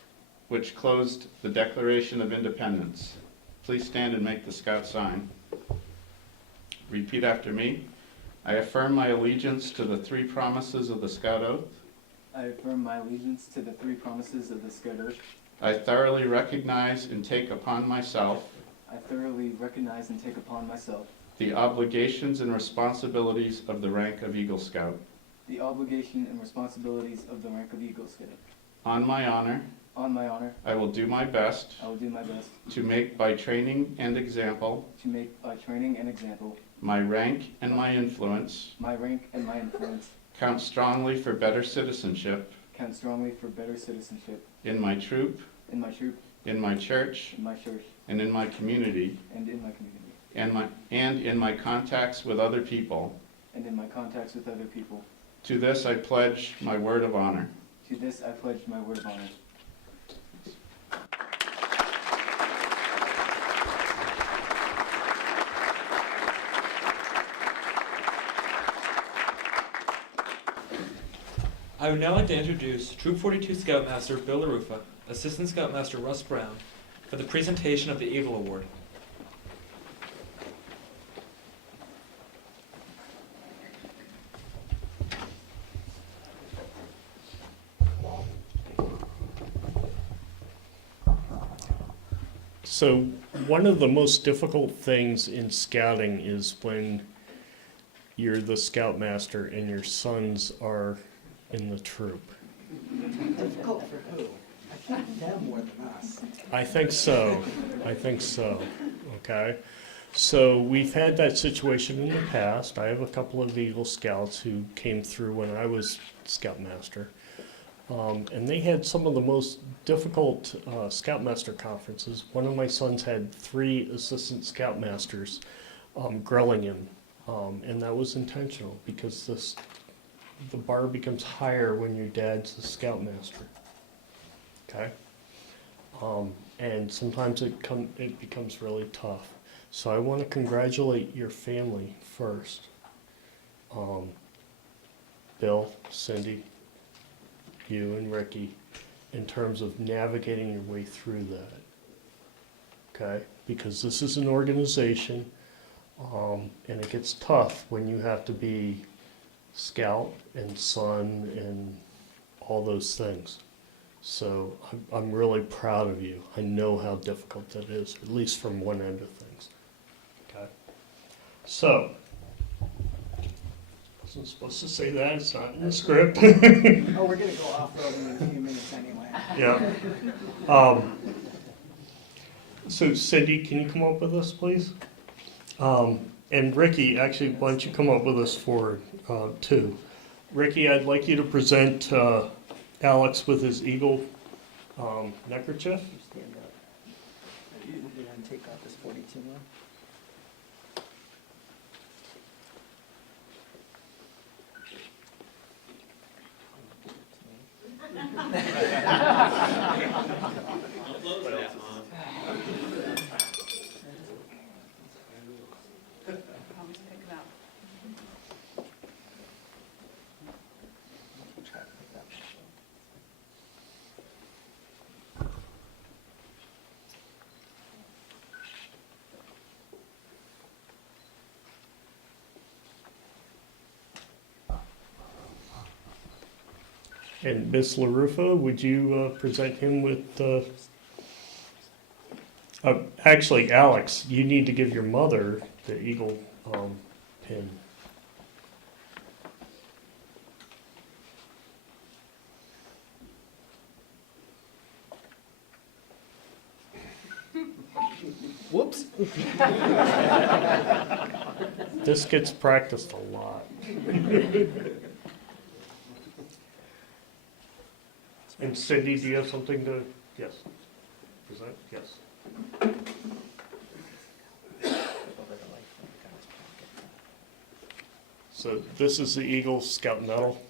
which closed the Declaration of Independence. Please stand and make the Scout sign. Repeat after me. I affirm my allegiance to the three promises of the Scout Oath. I affirm my allegiance to the three promises of the Scout Oath. I thoroughly recognize and take upon myself I thoroughly recognize and take upon myself the obligations and responsibilities of the rank of Eagle Scout. the obligation and responsibilities of the rank of Eagle Scout. On my honor, On my honor, I will do my best I will do my best to make by training and example to make by training and example my rank and my influence my rank and my influence count strongly for better citizenship count strongly for better citizenship in my troop, in my troop, in my church, in my church, and in my community, and in my community, and in my contacts with other people. and in my contacts with other people. To this I pledge my word of honor. To this I pledge my word of honor. I would now like to introduce Troop 42 Scoutmaster Bill LaRufa, Assistant Scoutmaster Russ Brown, for the presentation of the Eagle Award. So one of the most difficult things in scouting is when you're the scoutmaster and your sons are in the troop. Difficult for who? I think them more than us. I think so. I think so. Okay. So we've had that situation in the past. I have a couple of Eagle Scouts who came through when I was Scoutmaster. And they had some of the most difficult Scoutmaster conferences. One of my sons had 3 assistant Scoutmasters grilling him. And that was intentional because the bar becomes higher when your dad's the Scoutmaster. Okay? And sometimes it becomes really tough. So I want to congratulate your family first. Bill, Cindy, you and Ricky, in terms of navigating your way through that. Okay? Because this is an organization, and it gets tough when you have to be scout and son and all those things. So I'm really proud of you. I know how difficult that is, at least from one end of things. Okay? So, I wasn't supposed to say that, it's not in the script. Oh, we're going to go off-road in a few minutes anyway. Yeah. So Cindy, can you come up with us, please? And Ricky, actually, why don't you come up with us for too? Ricky, I'd like you to present Alex with his Eagle neckerchief. Stand up. You're going to take off this 42 one. And Miss LaRufa, would you present him with, actually, Alex, you need to give your mother the Eagle pin. Whoops. This gets practiced a lot. And Cindy, do you have something to, yes, present? Yes. So this is the Eagle Scout Medal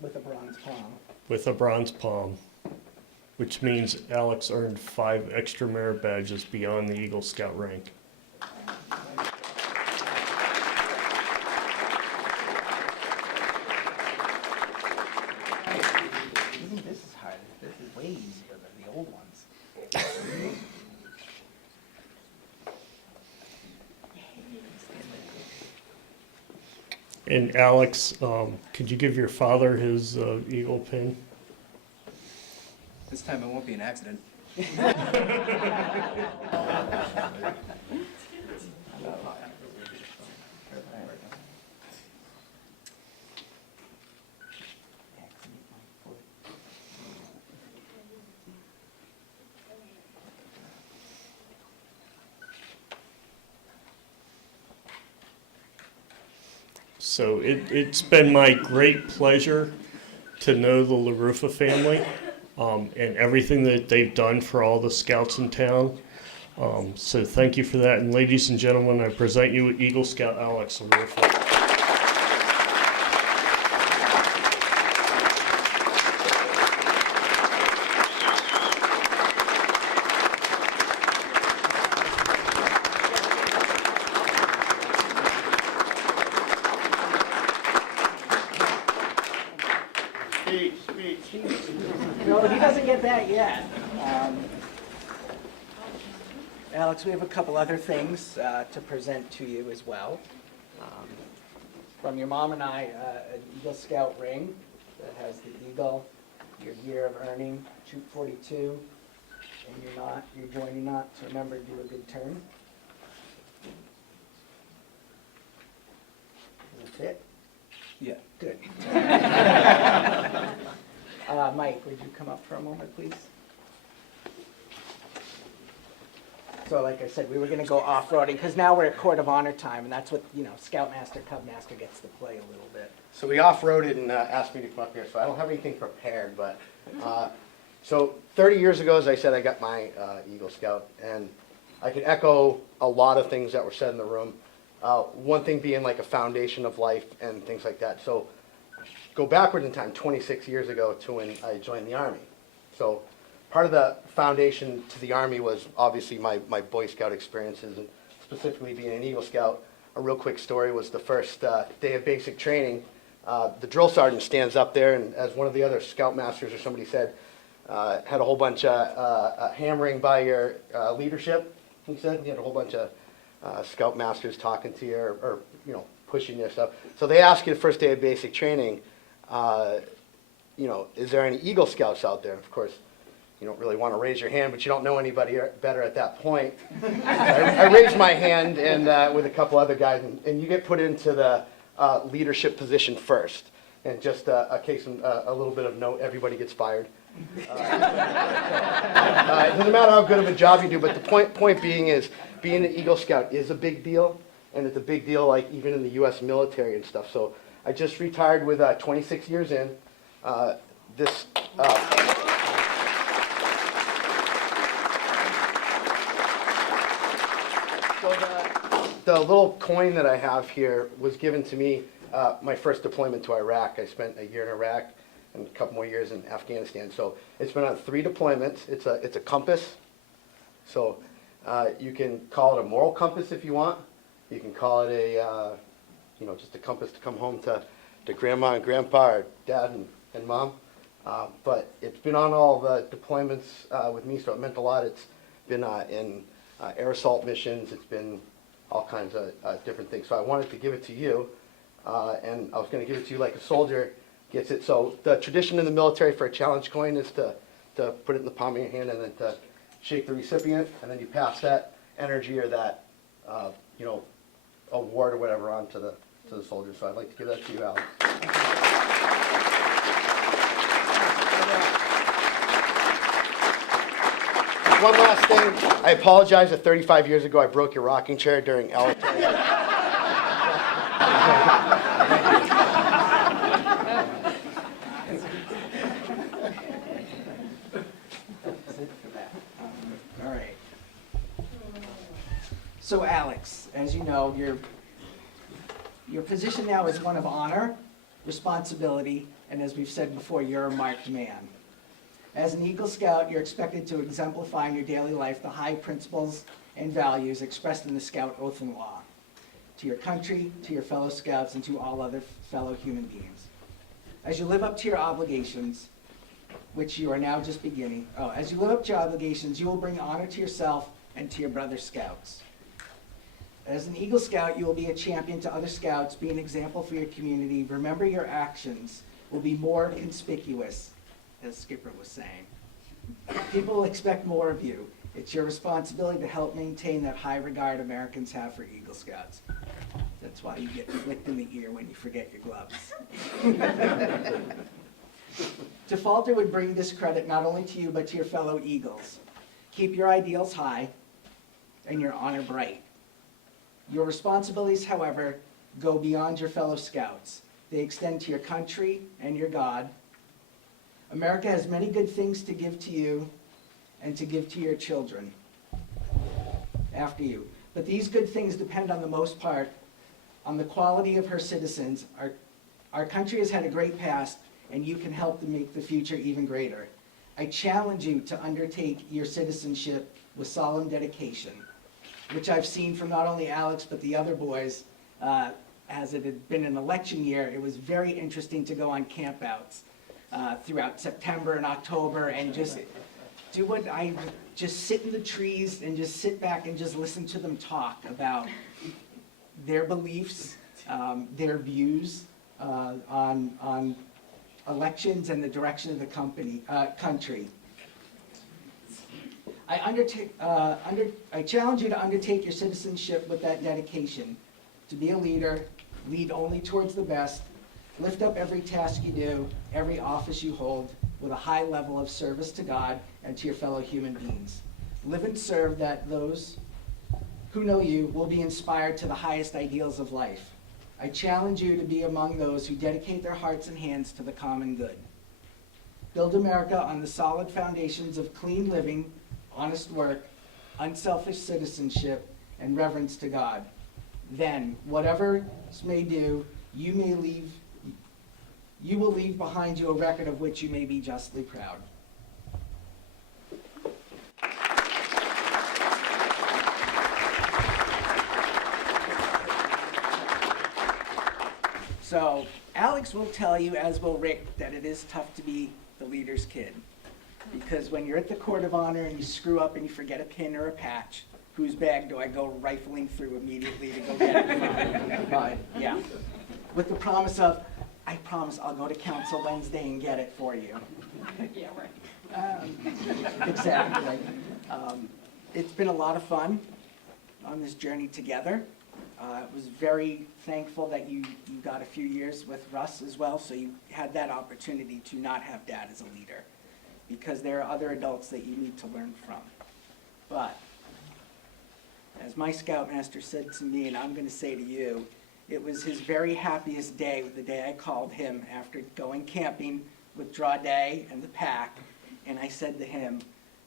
With a bronze palm. with a bronze palm, which means Alex earned 5 extra merit badges beyond the Eagle Scout rank. This is hard. This is way easier than the old ones. And Alex, could you give your father his Eagle pin? This time it won't be an accident. So it's been my great pleasure to know the LaRufa family and everything that they've done for all the scouts in town. So thank you for that. And ladies and gentlemen, I present you Eagle Scout Alex LaRufa. No, he doesn't get that yet. Alex, we have a couple other things to present to you as well. From your mom and I, an Eagle Scout ring that has the eagle, your year of earning, Troop 42, and you're joining not, so remember to do a good turn. Does it fit? Yeah. Good. Mike, would you come up for a moment, please? So like I said, we were gonna go off-roading, because now we're at Court of Honor time, and that's what, Scoutmaster, Cubmaster gets to play a little bit. So we off-roaded and asked me to come up here, so I don't have anything prepared, but, so 30 years ago, as I said, I got my Eagle Scout, and I could echo a lot of things that were said in the room. One thing being like a foundation of life and things like that. So go backward in time, 26 years ago to when I joined the Army. So part of the foundation to the Army was obviously my Boy Scout experiences, and specifically being an Eagle Scout. A real quick story was the first day of basic training. The drill sergeant stands up there, and as one of the other Scoutmasters or somebody said, had a whole bunch of hammering by your leadership, he said. He had a whole bunch of Scoutmasters talking to you or pushing your stuff. So they ask you the first day of basic training, is there any Eagle Scouts out there? Of course, you don't really want to raise your hand, but you don't know anybody better at that point. I raised my hand and with a couple other guys, and you get put into the leadership position first. And just a case, a little bit of note, everybody gets fired. It doesn't matter how good of a job you do, but the point being is, being an Eagle Scout is a big deal, and it's a big deal like even in the U.S. military and stuff. So I just retired with 26 years in. So the little coin that I have here was given to me my first deployment to Iraq. I spent a year in Iraq and a couple more years in Afghanistan. So it's been on 3 deployments. It's a compass. So you can call it a moral compass if you want. You can call it just a compass to come home to grandma and grandpa, or dad and mom. But it's been on all the deployments with me, so it meant a lot. It's been in air assault missions. It's been all kinds of different things. So I wanted to give it to you and I was going to give it to you like a soldier gets it. So the tradition in the military for a challenge coin is to put it in the palm of your hand and then to shake the recipient, and then you pass that energy or that award or whatever on to the soldier. So I'd like to give that to you, Alex. One last thing, I apologize that 35 years ago I broke your rocking chair during Alec. All right. So Alex, as you know, your position now is one of honor, responsibility, and as we've said before, you're a marked man. As an Eagle Scout, you're expected to exemplify in your daily life the high principles and values expressed in the Scout Oath and Law, to your country, to your fellow Scouts, and to all other fellow human beings. As you live up to your obligations, which you are now just beginning, as you live up to your obligations, you will bring honor to yourself and to your brother Scouts. As an Eagle Scout, you will be a champion to other Scouts, be an example for your community. Remember, your actions will be more conspicuous, as Skipper was saying. People will expect more of you. It's your responsibility to help maintain that high regard Americans have for Eagle Scouts. That's why you get flicked in the ear when you forget your gloves. To falter would bring discredit not only to you, but to your fellow Eagles. Keep your ideals high and your honor bright. Your responsibilities, however, go beyond your fellow Scouts. They extend to your country and your God. America has many good things to give to you and to give to your children after you. But these good things depend on the most part on the quality of her citizens. Our country has had a great past, and you can help to make the future even greater. I challenge you to undertake your citizenship with solemn dedication, which I've seen from not only Alex, but the other boys. As it had been an election year, it was very interesting to go on campouts throughout September and October and just do what I just sit in the trees and just sit back and just listen to them talk about their beliefs, their views on elections and the direction of the country. I challenge you to undertake your citizenship with that dedication, to be a leader, lead only towards the best, lift up every task you do, every office you hold, with a high level of service to God and to your fellow human beings. Live and serve that those who know you will be inspired to the highest ideals of life. I challenge you to be among those who dedicate their hearts and hands to the common good. Build America on the solid foundations of clean living, honest work, unselfish citizenship, and reverence to God. Then, whatever may do, you will leave behind you a record of which you may be justly proud. So, Alex will tell you, as will Rick, that it is tough to be the leader's kid. Because when you're at the court of honor and you screw up and you forget a pin or a patch, whose bag do I go rifling through immediately to go get it from? Yeah. With the promise of, I promise I'll go to council Wednesday and get it for you. Yeah, right. Exactly. It's been a lot of fun on this journey together. I was very thankful that you got a few years with Russ as well, so you had that opportunity to not have Dad as a leader, because there are other adults that you need to learn from. But as my Scoutmaster said to me, and I'm going to say to you, it was his very happiest day, the day I called him after going camping with Draw Day and the pack, and I said to him,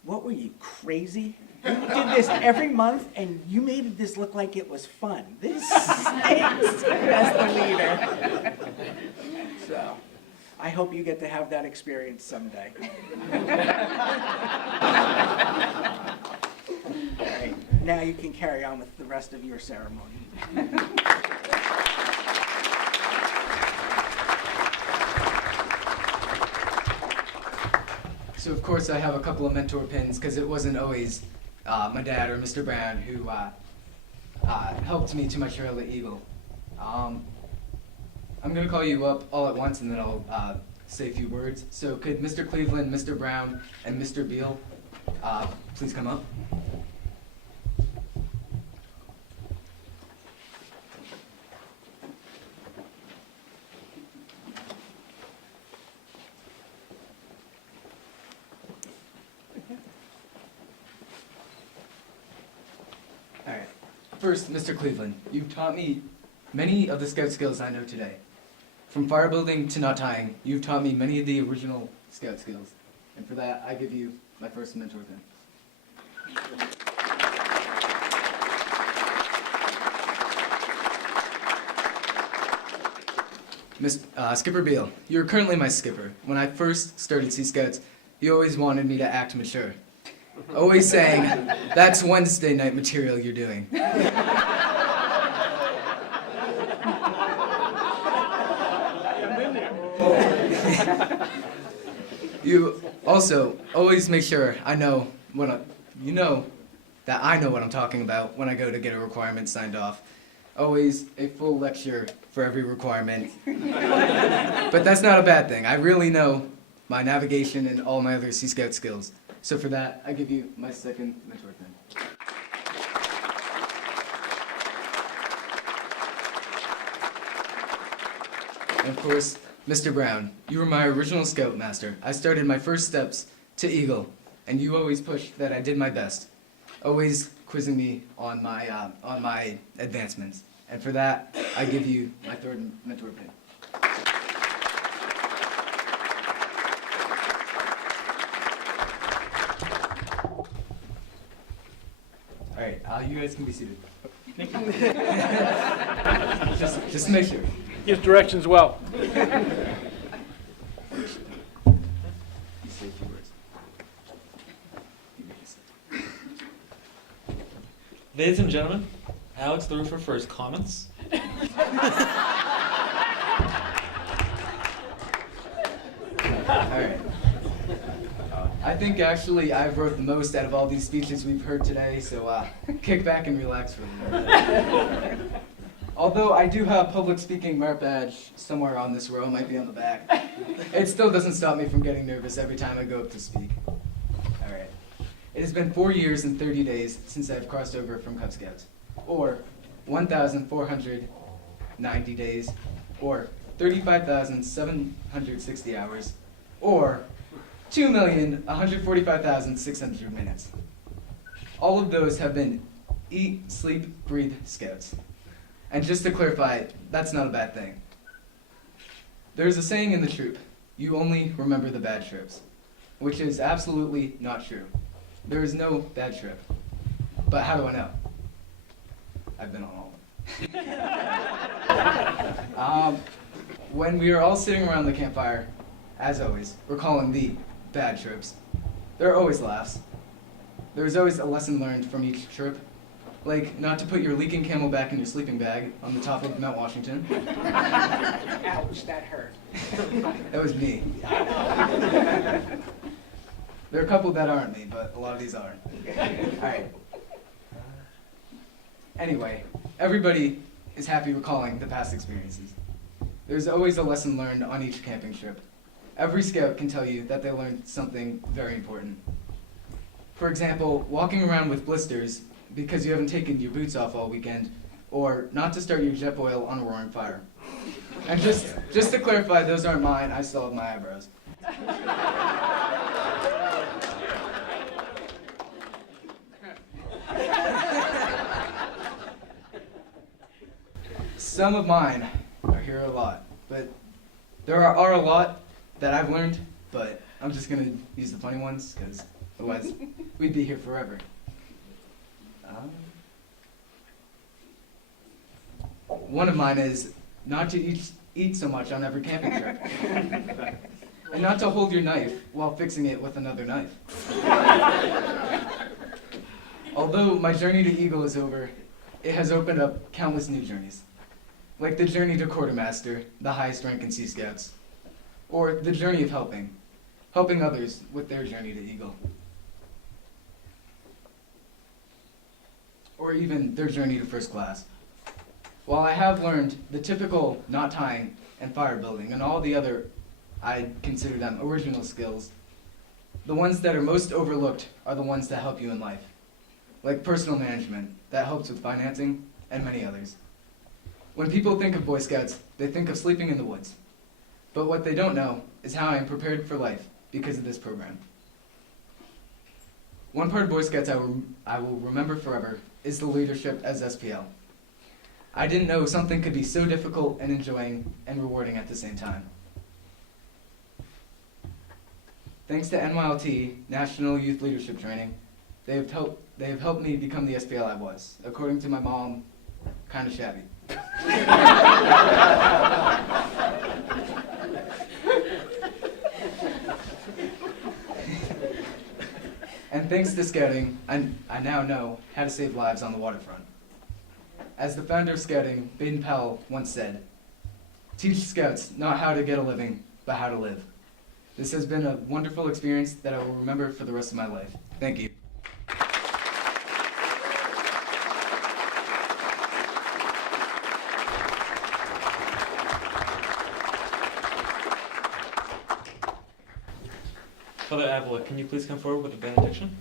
"What were you, crazy? You did this every month, and you made this look like it was fun. This stinks as the leader." So, I hope you get to have that experience someday. All right, now you can carry on with the rest of your ceremony. So of course I have a couple of mentor pins, because it wasn't always my dad or Mr. Brown who helped me to my trail to Eagle. I'm going to call you up all at once and then I'll say a few words. So could Mr. Cleveland, Mr. Brown, and Mr. Beal please come up? All right. First, Mr. Cleveland, you've taught me many of the Scout skills I know today. From fire building to knot tying, you've taught me many of the original Scout skills. And for that, I give you my first mentor pin. Skipper Beal, you're currently my skipper. When I first started Sea Scouts, you always wanted me to act mature. Always saying, that's Wednesday night material you're doing. You also always make sure I know that I know what I'm talking about when I go to get a requirement signed off. Always a full lecture for every requirement. But that's not a bad thing. I really know my navigation and all my other Sea Scout skills. So for that, I give you my second mentor pin. And of course, Mr. Brown, you were my original Scoutmaster. I started my first steps to Eagle, and you always pushed that I did my best, always quizzing me on my advancements. And for that, I give you my third mentor pin. All right, you guys can be seated. Thank you. Just to make sure. Gives directions well. You say a few words. Ladies and gentlemen, Alex LaRufa for his comments. Alright. I think actually I've wrote the most out of all these speeches we've heard today, so kick back and relax for a little bit. Although I do have public speaking merit badge somewhere on this row, might be on the back. It still doesn't stop me from getting nervous every time I go up to speak. Alright. It has been 4 years and 30 days since I've crossed over from Cub Scouts. Or 1,490 days. Or 35,760 hours. Or 2,145,600 minutes. All of those have been eat, sleep, breathe Scouts. And just to clarify, that's not a bad thing. There's a saying in the troop, you only remember the bad trips, which is absolutely not true. There is no bad trip. But how do I know? I've been on all of them. When we are all sitting around the campfire, as always, recalling the bad trips, there are always laughs. There is always a lesson learned from each trip. Like, not to put your leaking Camelback in your sleeping bag on the top of Mount Washington. Ouch, that hurt. That was me. There are a couple that aren't me, but a lot of these aren't. Alright. Anyway, everybody is happy recalling the past experiences. There's always a lesson learned on each camping trip. Every scout can tell you that they learned something very important. For example, walking around with blisters because you haven't taken your boots off all weekend, or not to start your jet boil on a roaring fire. And just to clarify, those aren't mine, I still have my eyebrows. Some of mine are here a lot, but there are a lot that I've learned, but I'm just gonna use the funny ones, because otherwise we'd be here forever. One of mine is not to eat so much on every camping trip. And not to hold your knife while fixing it with another knife. Although my journey to Eagle is over, it has opened up countless new journeys. Like the journey to Quartermaster, the highest rank in Sea Scouts. Or the journey of helping others with their journey to Eagle. Or even their journey to first class. While I have learned the typical knot tying and fire building and all the other, I consider them original skills, the ones that are most overlooked are the ones that help you in life, like personal management, that helps with financing, and many others. When people think of Boy Scouts, they think of sleeping in the woods. But what they don't know is how I am prepared for life because of this program. One part of Boy Scouts I will remember forever is the leadership as SPL. I didn't know something could be so difficult and enjoying and rewarding at the same time. Thanks to NYLT, National Youth Leadership Training, they have helped me become the SPL I was. According to my mom, kind of shabby. And thanks to Scouting, I now know how to save lives on the waterfront. As the founder of Scouting, Baden Powell, once said, "Teach Scouts not how to get a living, but how to live." This has been a wonderful experience that I will remember for the rest of my life. Thank you. Father Avila, can you please come forward with a benediction?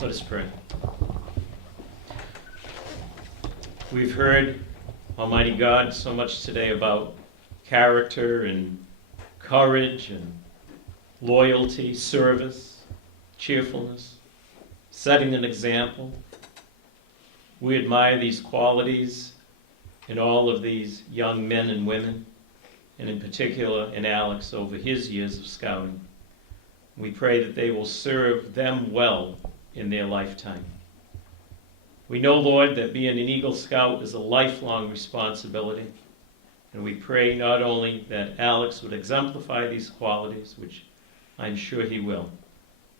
Let us pray. We've heard, Almighty God, so much today about character and courage and loyalty, service, cheerfulness, setting an example. We admire these qualities in all of these young men and women, and in particular in Alex over his years of scouting. We pray that they will serve them well in their lifetime. We know, Lord, that being an Eagle Scout is a lifelong responsibility, and we pray not only that Alex would exemplify these qualities, which I'm sure he will,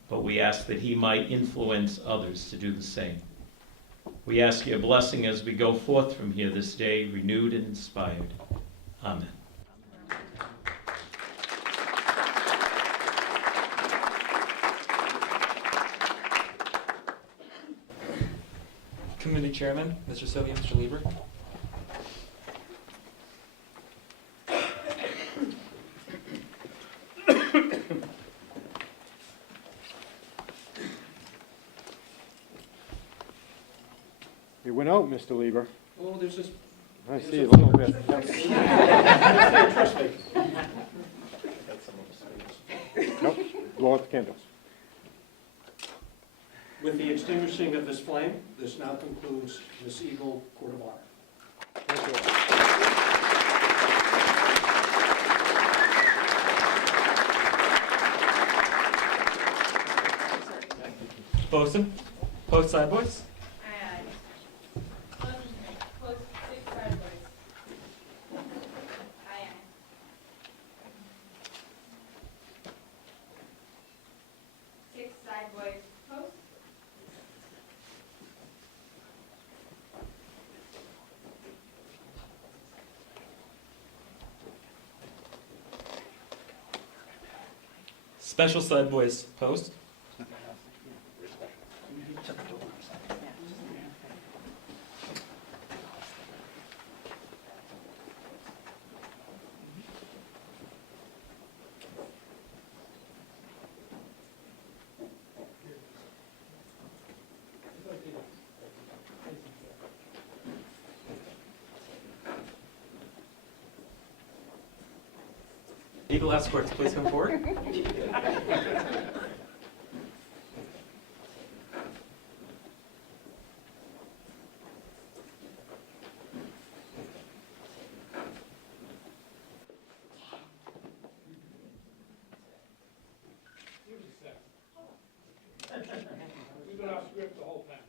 but we ask that he might influence others to do the same. We ask your blessing as we go forth from here this day, renewed and inspired. Amen. Committee Chairman, Mr. Sylvia, Mr. Lieber. You went out, Mr. Lieber. Well, there's just. I see a little bit. Trust me. Nope, blow out the candles. With the extinguishing of this flame, this now concludes this Eagle Court of Honor. Thank you. Bosun, post side boys. Special side boys post. Eagle escorts, please come forward. We've been off script the whole time.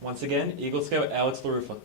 Once again, Eagle Scout Alex LaRufa.